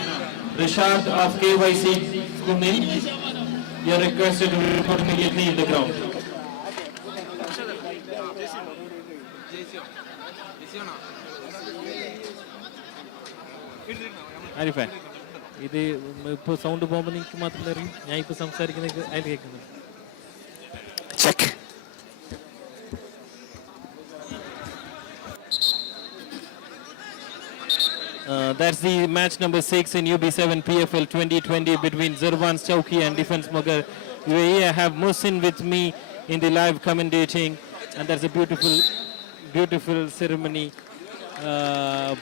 Rishad of KYC Kunil, you are requested to report immediately in the ground. ആരിഫേ ഇത് ഇപ്പോൾ sound പോകുമ്പോൾ എനിക്ക് മാത്രമല്ല അറിയും ഞാൻ ഇപ്പോൾ സംസാരിക്കുന്നത് അതിൽ കേൾക്കുന്നത് Check. That's the match number 6 in UB7 PFL 2020 between Zarwan Chowki and Defense Moga UAE. I have Musin with me in the live commentating, and that's a beautiful ceremony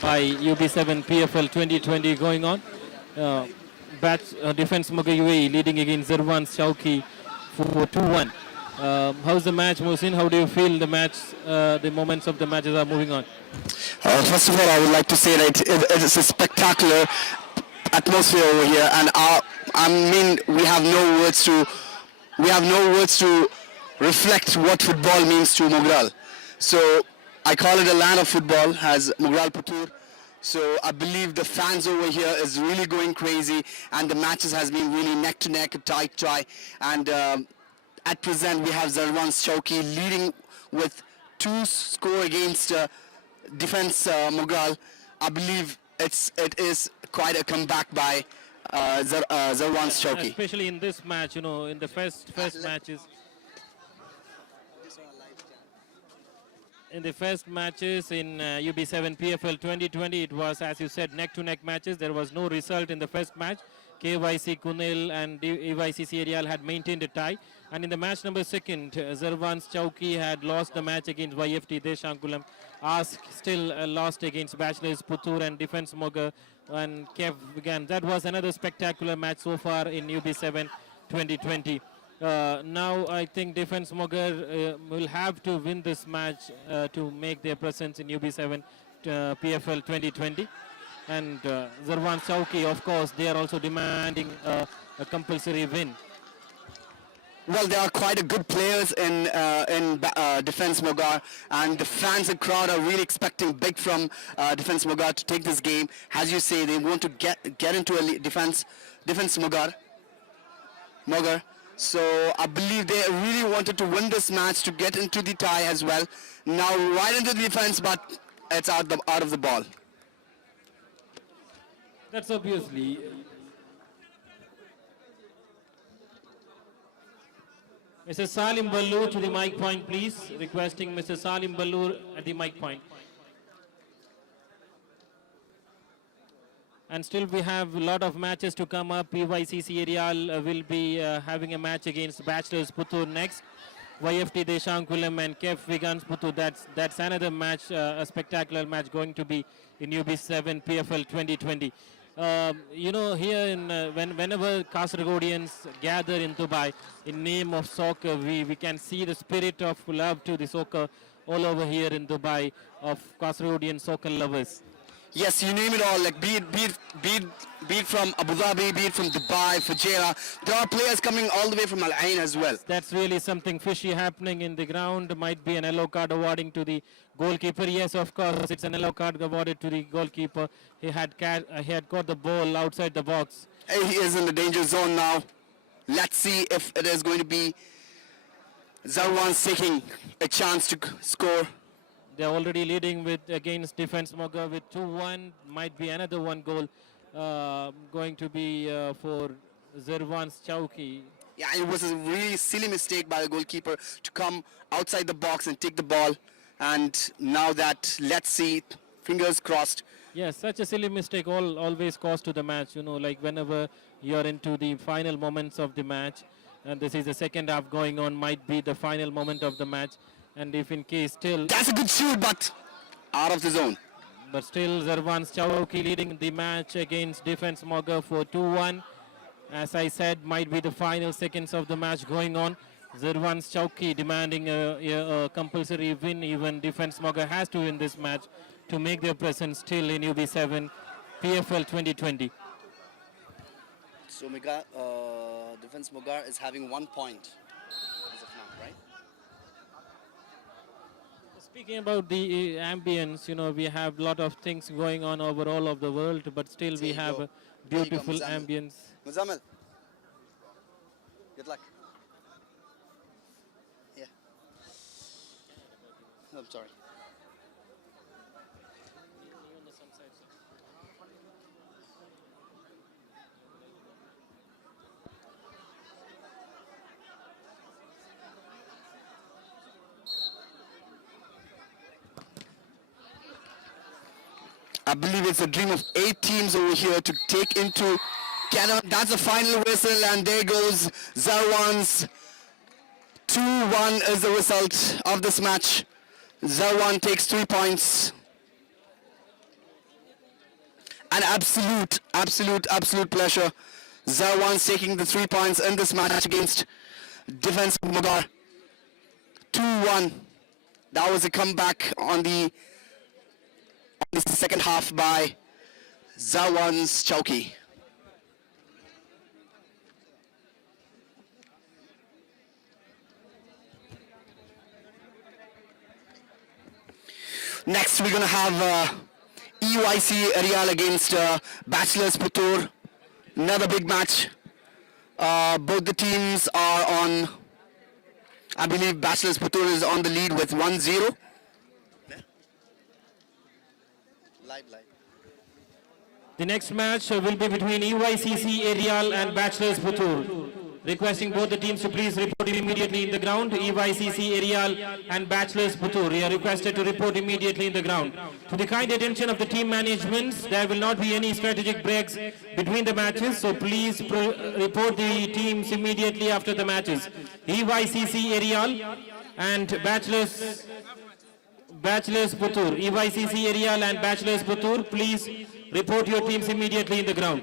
by UB7 PFL 2020 going on. Defense Moga UAE leading against Zarwan Chowki for 2-1. How's the match, Musin? How do you feel the match, the moments of the matches are moving on? First of all, I would like to say that it is a spectacular atmosphere over here, and I mean we have no words to reflect what football means to Mughal. So I call it a land of football, as Mughal Puthur. So I believe the fans over here is really going crazy, and the matches has been really neck to neck, a tight tie, and at present we have Zarwan Chowki leading with 2 score against Defense Mughal. I believe it is quite a comeback by Zarwan Chowki. Especially in this match, you know, in the first matches. In the first matches in UB7 PFL 2020, it was, as you said, neck-to-neck matches. There was no result in the first match. KYC Kunil and EYC Serial had maintained a tie. And in the match number 2, Zarwan Chowki had lost the match against YFT Deshankulam. Ask still lost against Bachelors Puthur and Defense Moga and Kev Vigan. That was another spectacular match so far in UB7 2020. Now I think Defense Moga will have to win this match to make their presence in UB7 PFL 2020. And Zarwan Chowki, of course, they are also demanding a compulsory win. Well, there are quite a good players in Defense Mogar, and the fans and crowd are really expecting big from Defense Mogar to take this game. As you say, they want to get into a Defense Mogar. So I believe they really wanted to win this match to get into the tie as well. Now right into the defense, but it's out of the ball. That's obviously. Mr. Salim Balloor to the mic point, please. Requesting Mr. Salim Balloor at the mic point. And still we have a lot of matches to come up. PYCC Aerial will be having a match against Bachelors Puthur next. YFT Deshankulam and KEF Vigans Puthur. That's another match, a spectacular match going to be in UB7 PFL 2020. You know, here in whenever Kasaragodians gather in Dubai in name of soccer, we can see the spirit of love to the soccer all over here in Dubai of Kasaragodian soccer lovers. Yes, you name it all, like be it from Abu Dhabi, be it from Dubai, Fujairah. There are players coming all the way from Al Ain as well. That's really something fishy happening in the ground. Might be an yellow card awarding to the goalkeeper. Yes, of course, it's an yellow card awarded to the goalkeeper. He had got the ball outside the box. He is in the danger zone now. Let's see if it is going to be Zarwan's taking a chance to score. They're already leading with against Defense Moga with 2-1. Might be another one goal going to be for Zerwan's Chowki. Yeah, it was a really silly mistake by the goalkeeper to come outside the box and take the ball. And now that, let's see, fingers crossed. Yes, such a silly mistake always cost to the match. You know, like whenever you're into the final moments of the match, and this is the second half going on, might be the final moment of the match. And if in case still... That's a good shoot, but out of the zone. But still Zarwan's Chowki leading the match against Defense Moga for 2-1. As I said, might be the final seconds of the match going on. Zarwan's Chowki demanding a compulsory win. Even Defense Moga has to win this match to make their presence still in UB7 PFL 2020. So Defense Mogar is having 1 point as of now, right? Speaking about the ambience, you know, we have a lot of things going on over all of the world, but still we have a beautiful ambience. Muzammil, good luck. Yeah. I'm sorry. I believe it's a dream of 8 teams over here to take into Canada. That's the final whistle, and there goes Zarwan's. 2-1 is the result of this match. Zarwan takes 3 points. An absolute pleasure. Zarwan's taking the 3 points in this match against Defense Mogar. 2-1. That was a comeback on the second half by Zarwan's Chowki. Next we're going to have EYC Aerial against Bachelors Puthur. Another big match. Both the teams are on, I believe Bachelors Puthur is on the lead with 1-0. The next match will be between EYCC Aerial and Bachelors Puthur. Requesting both the teams to please report immediately in the ground. EYCC Aerial and Bachelors Puthur. You are requested to report immediately in the ground. To the kind attention of the team management, there will not be any strategic breaks between the matches, so please report the teams immediately after the matches. EYCC Aerial and Bachelors Puthur. EYCC Aerial and Bachelors Puthur, please report your teams immediately in the ground.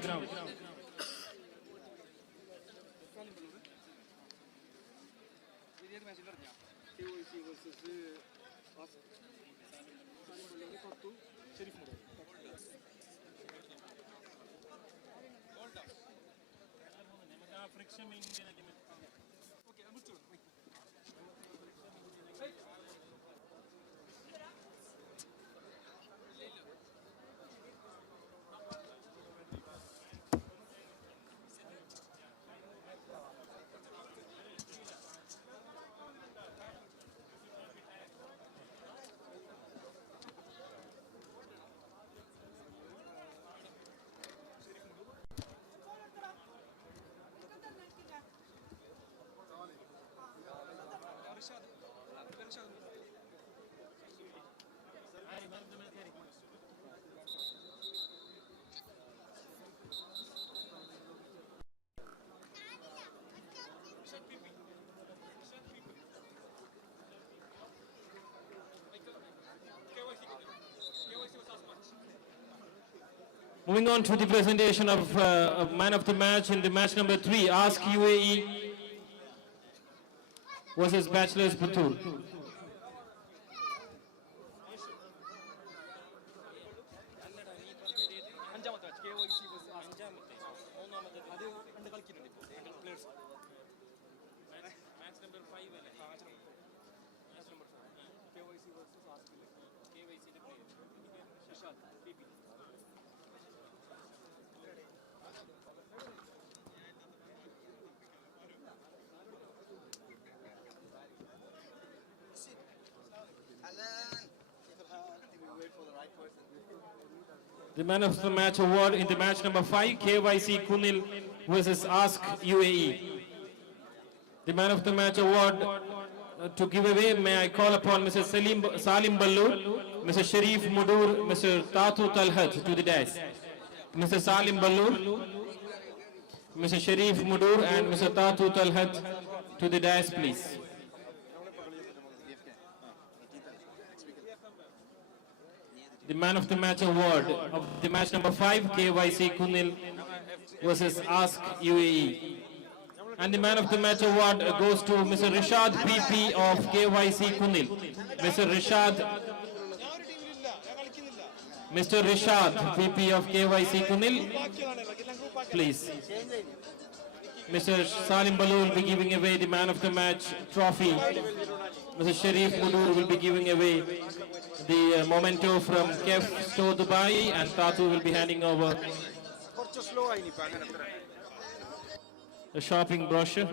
Moving on to the presentation of man of the match in the match number 3, Ask UAE versus Bachelors Puthur. അഞ്ചാമത്തെ match KYC versus അഞ്ചാമത്തെ അത് രണ്ട് കളിക്കുന്നുണ്ട് ഇപ്പോൾ players Match number 5 അല്ലേ? Match number 5 KYC versus ആസ്കിലെ KYC ന്റെ player. ഷഷാദ് PP The man of the match award in the match number 5, KYC Kunil versus Ask UAE. The man of the match award to give away, may I call upon Mr. Salim Balloor, Mr. Sharif Mudur, Mr. Tatu Talhat to the dais. Mr. Salim Balloor, Mr. Sharif Mudur and Mr. Tatu Talhat to the dais, please. The man of the match award of the match number 5, KYC Kunil versus Ask UAE. And the man of the match award goes to Mr. Rishad PP of KYC Kunil. Mr. Rishad PP of KYC Kunil, please. Mr. Salim Balloor will be giving away the man of the match trophy. Mr. Sharif Mudur will be giving away the memento from Kef Store Dubai, and Tatu will be handing over a shopping brochure.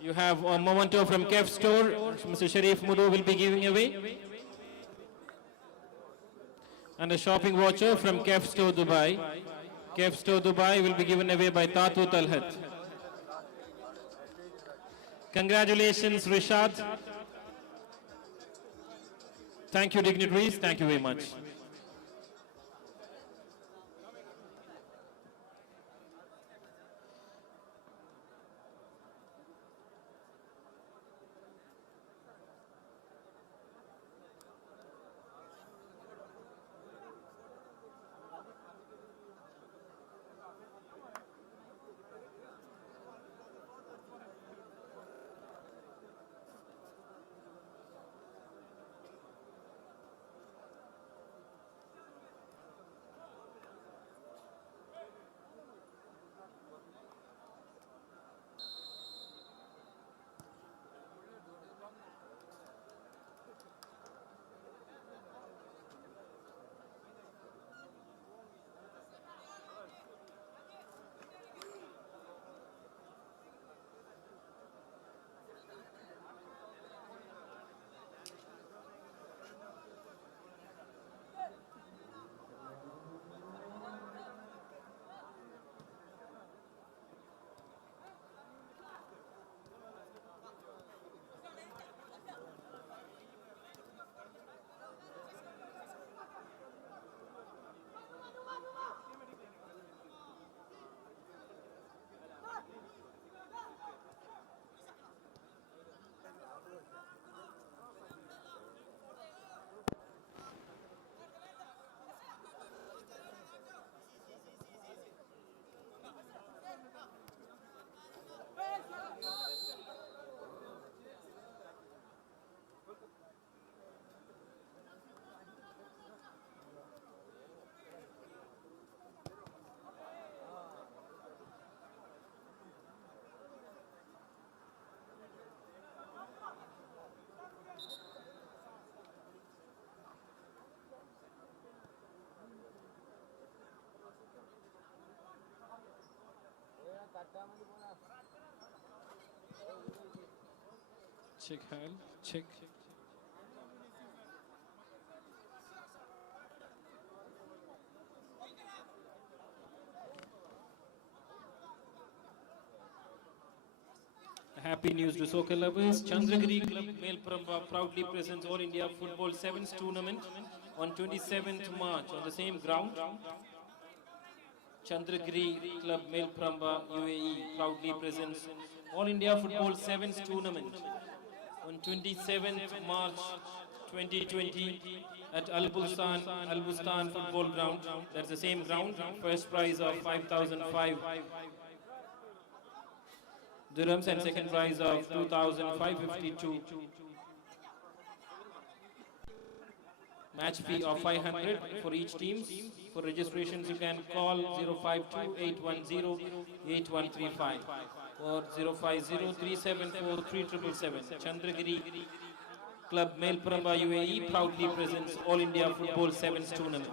You have a memento from Kef Store. Mr. Sharif Mudur will be giving away. And a shopping voucher from Kef Store Dubai. Kef Store Dubai will be given away by Tatu Talhat. Congratulations, Rishad. Thank you, dignitaries. Thank you very much. Check hand, check. Happy news to soccer lovers. Chandragiri Club Melpramba proudly presents All India Football Sevens tournament on 27th March on the same ground. Chandragiri Club Melpramba UAE proudly presents All India Football Sevens tournament on 27th March 2020 at Al Bustan Football Ground. That's the same ground. First prize of 5,005 dirhams and second prize of 2,552. Match fee of 500 for each team. For registrations, you can call 052-810-8135 or 050-374-3777. Chandragiri Club Melpramba UAE proudly presents All India Football Sevens Tournament.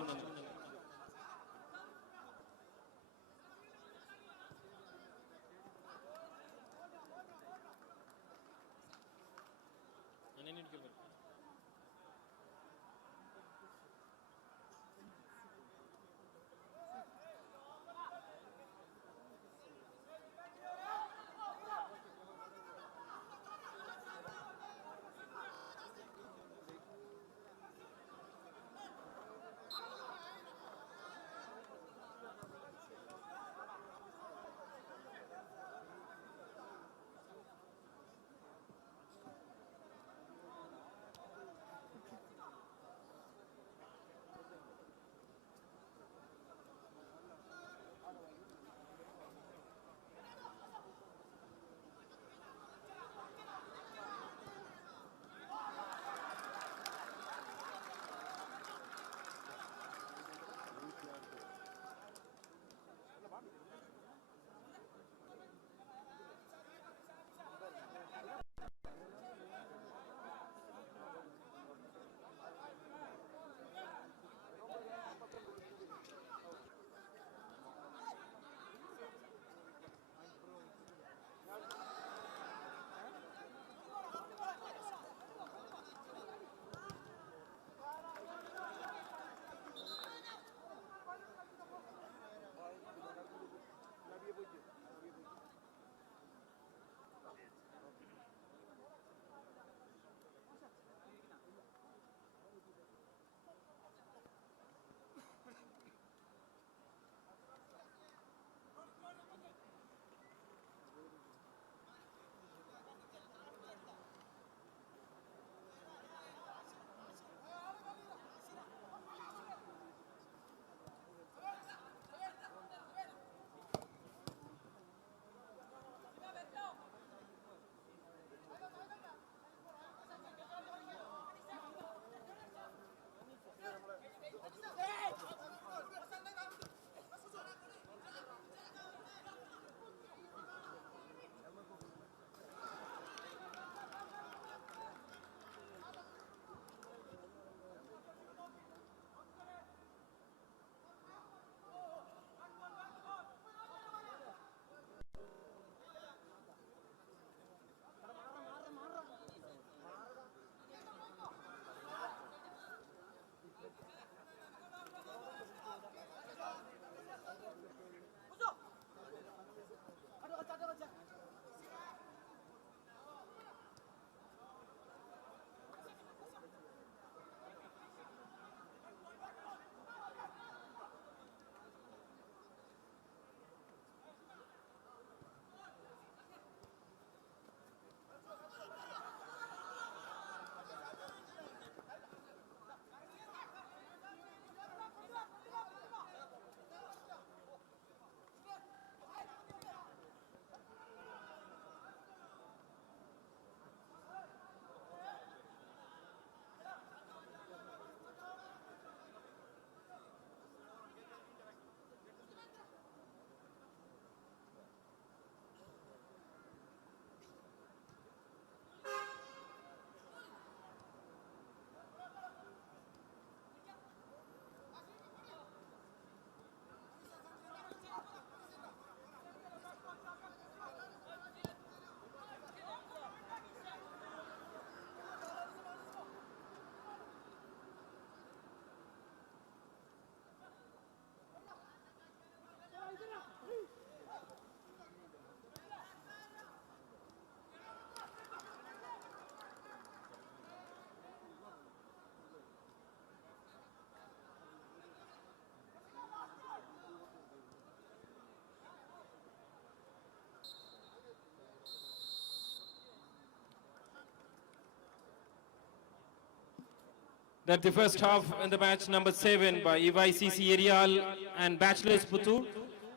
that the first half in the match number 7 by EYCC Erial and Bachelors Puthur.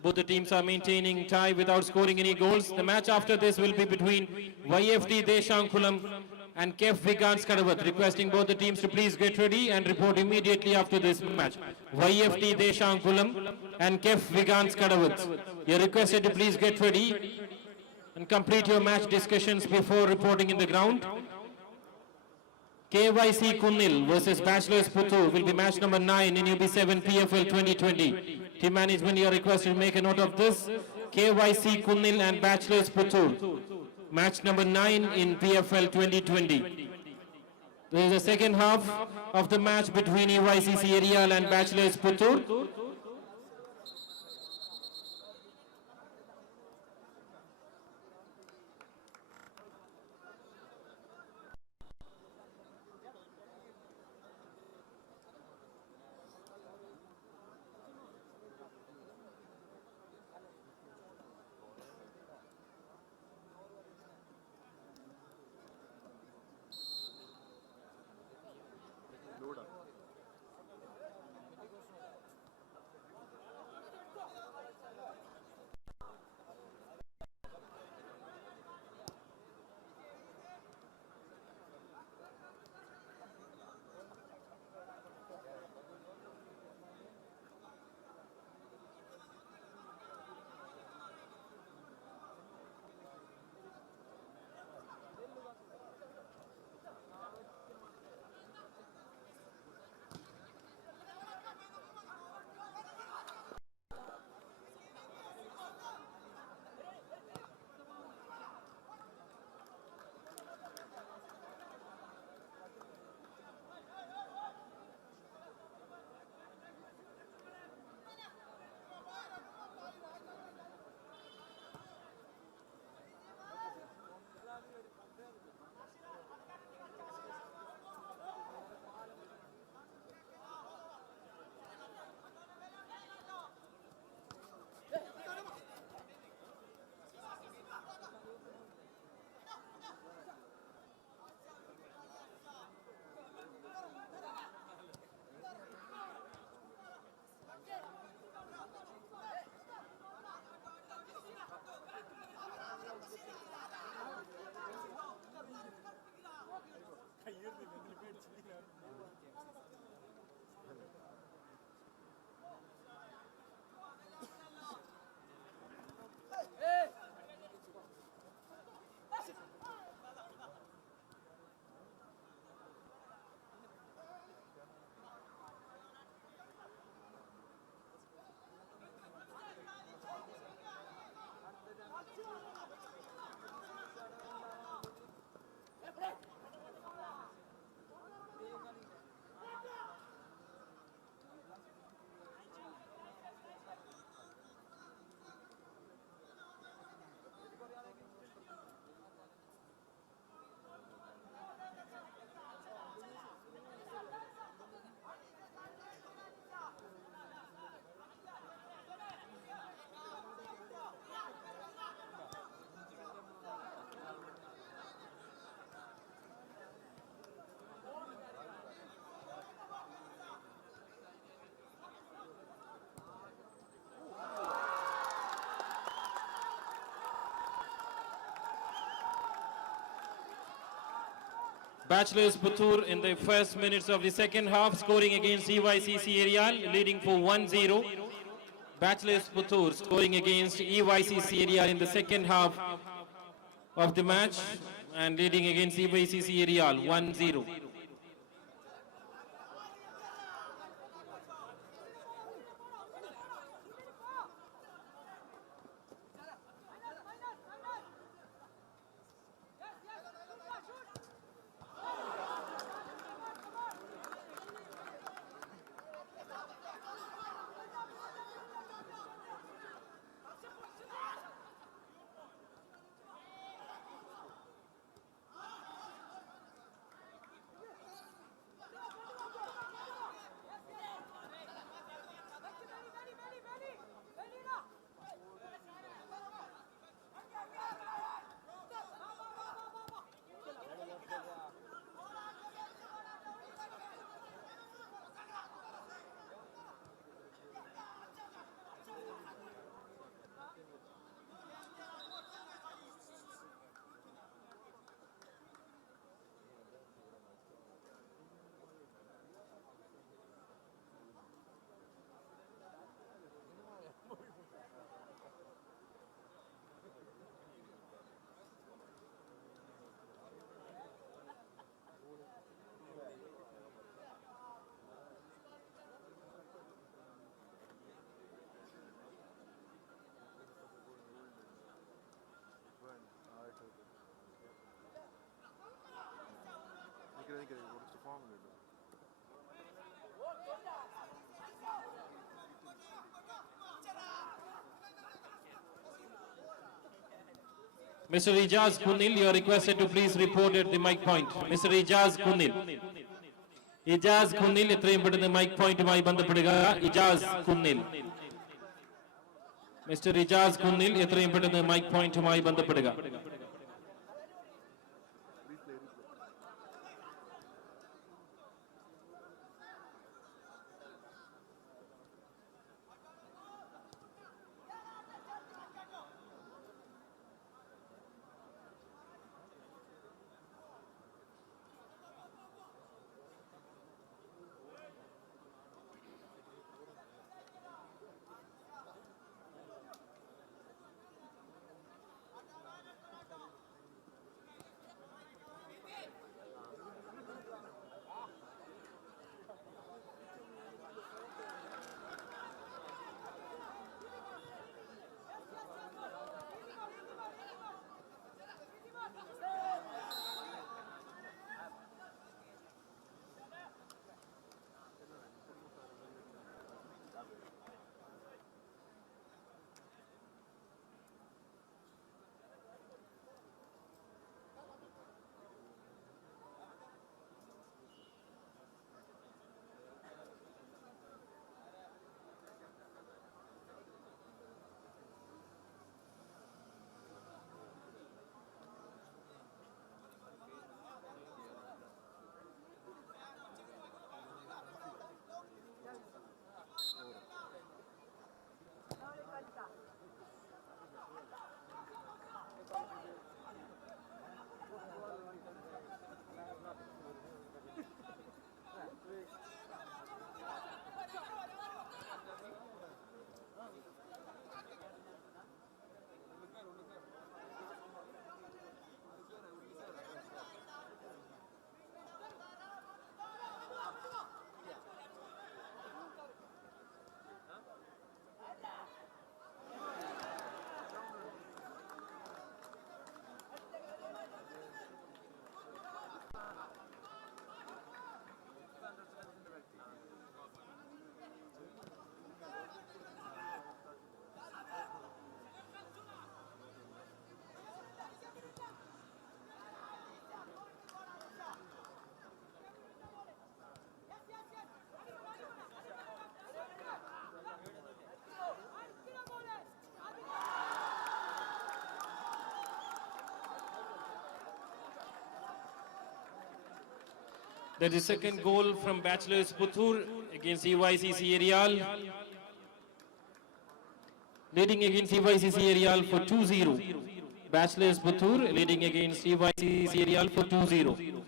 Both the teams are maintaining tie without scoring any goals. The match after this will be between YFD Deshankulam and KEF Vigans Kadavat. Requesting both the teams to please get ready and report immediately after this match. YFD Deshankulam and KEF Vigans Kadavat. You're requested to please get ready and complete your match discussions before reporting in the ground. KYC Kunnil versus Bachelors Puthur will be match number 9 in UB7 PFL 2020. Team management, you are requested to make a note of this. KYC Kunnil and Bachelors Puthur. Match number 9 in PFL 2020. There is a second half of the match between EYCC Erial and Bachelors Puthur. Bachelors Puthur in the first minutes of the second half, scoring against EYCC Erial, leading for 1-0. Bachelors Puthur scoring against EYCC Erial in the second half of the match and leading against EYCC Erial 1-0. എനിക്ക് കുറച്ച് form കിട്ടും. Mr. Ijaz Kunil, you are requested to please report at the mic point. Mr. Ijaz Kunil. Ijaz Kunil, എത്രയും പെട്ടെന്ന് mic പോയിന്റുമായി ബന്ധപ്പെടുക. ഇജാസ് കുന്നിൽ. Mister Ijaz കുന്നിൽ, എത്രയും പെട്ടെന്ന് mic പോയിന്റുമായി ബന്ധപ്പെടുക. That is second goal from Bachelors Puthur against EYCC Aerial. Leading against EYCC Aerial for 2-0. Bachelors Puthur leading against EYCC Aerial for 2-0.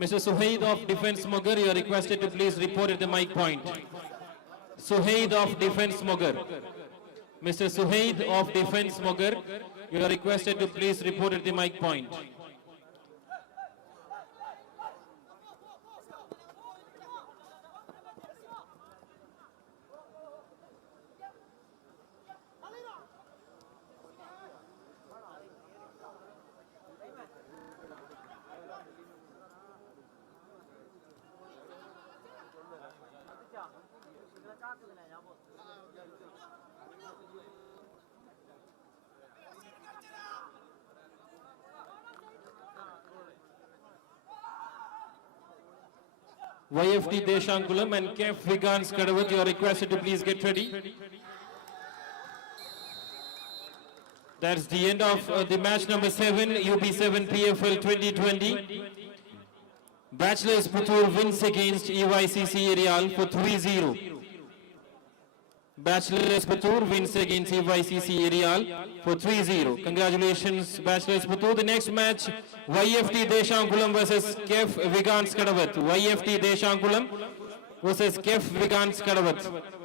Mr. Suhaid of Defence Mogar, you are requested to please report at the mic point. Suhaid of Defence Mogar. Mr. Suhaid of Defence Mogar, you are requested to please report at the mic point. YFT Deshankulam and KF Vigans Kadavat, you are requested to please get ready. That's the end of the match number 7, UB7 PFL 2020. Bachelors Puthur wins against EYCC Aerial for 3-0. Bachelors Puthur wins against EYCC Aerial for 3-0. Congratulations, Bachelors Puthur. The next match, YFT Deshankulam versus KF Vigans Kadavat. YFT Deshankulam versus KF Vigans Kadavat.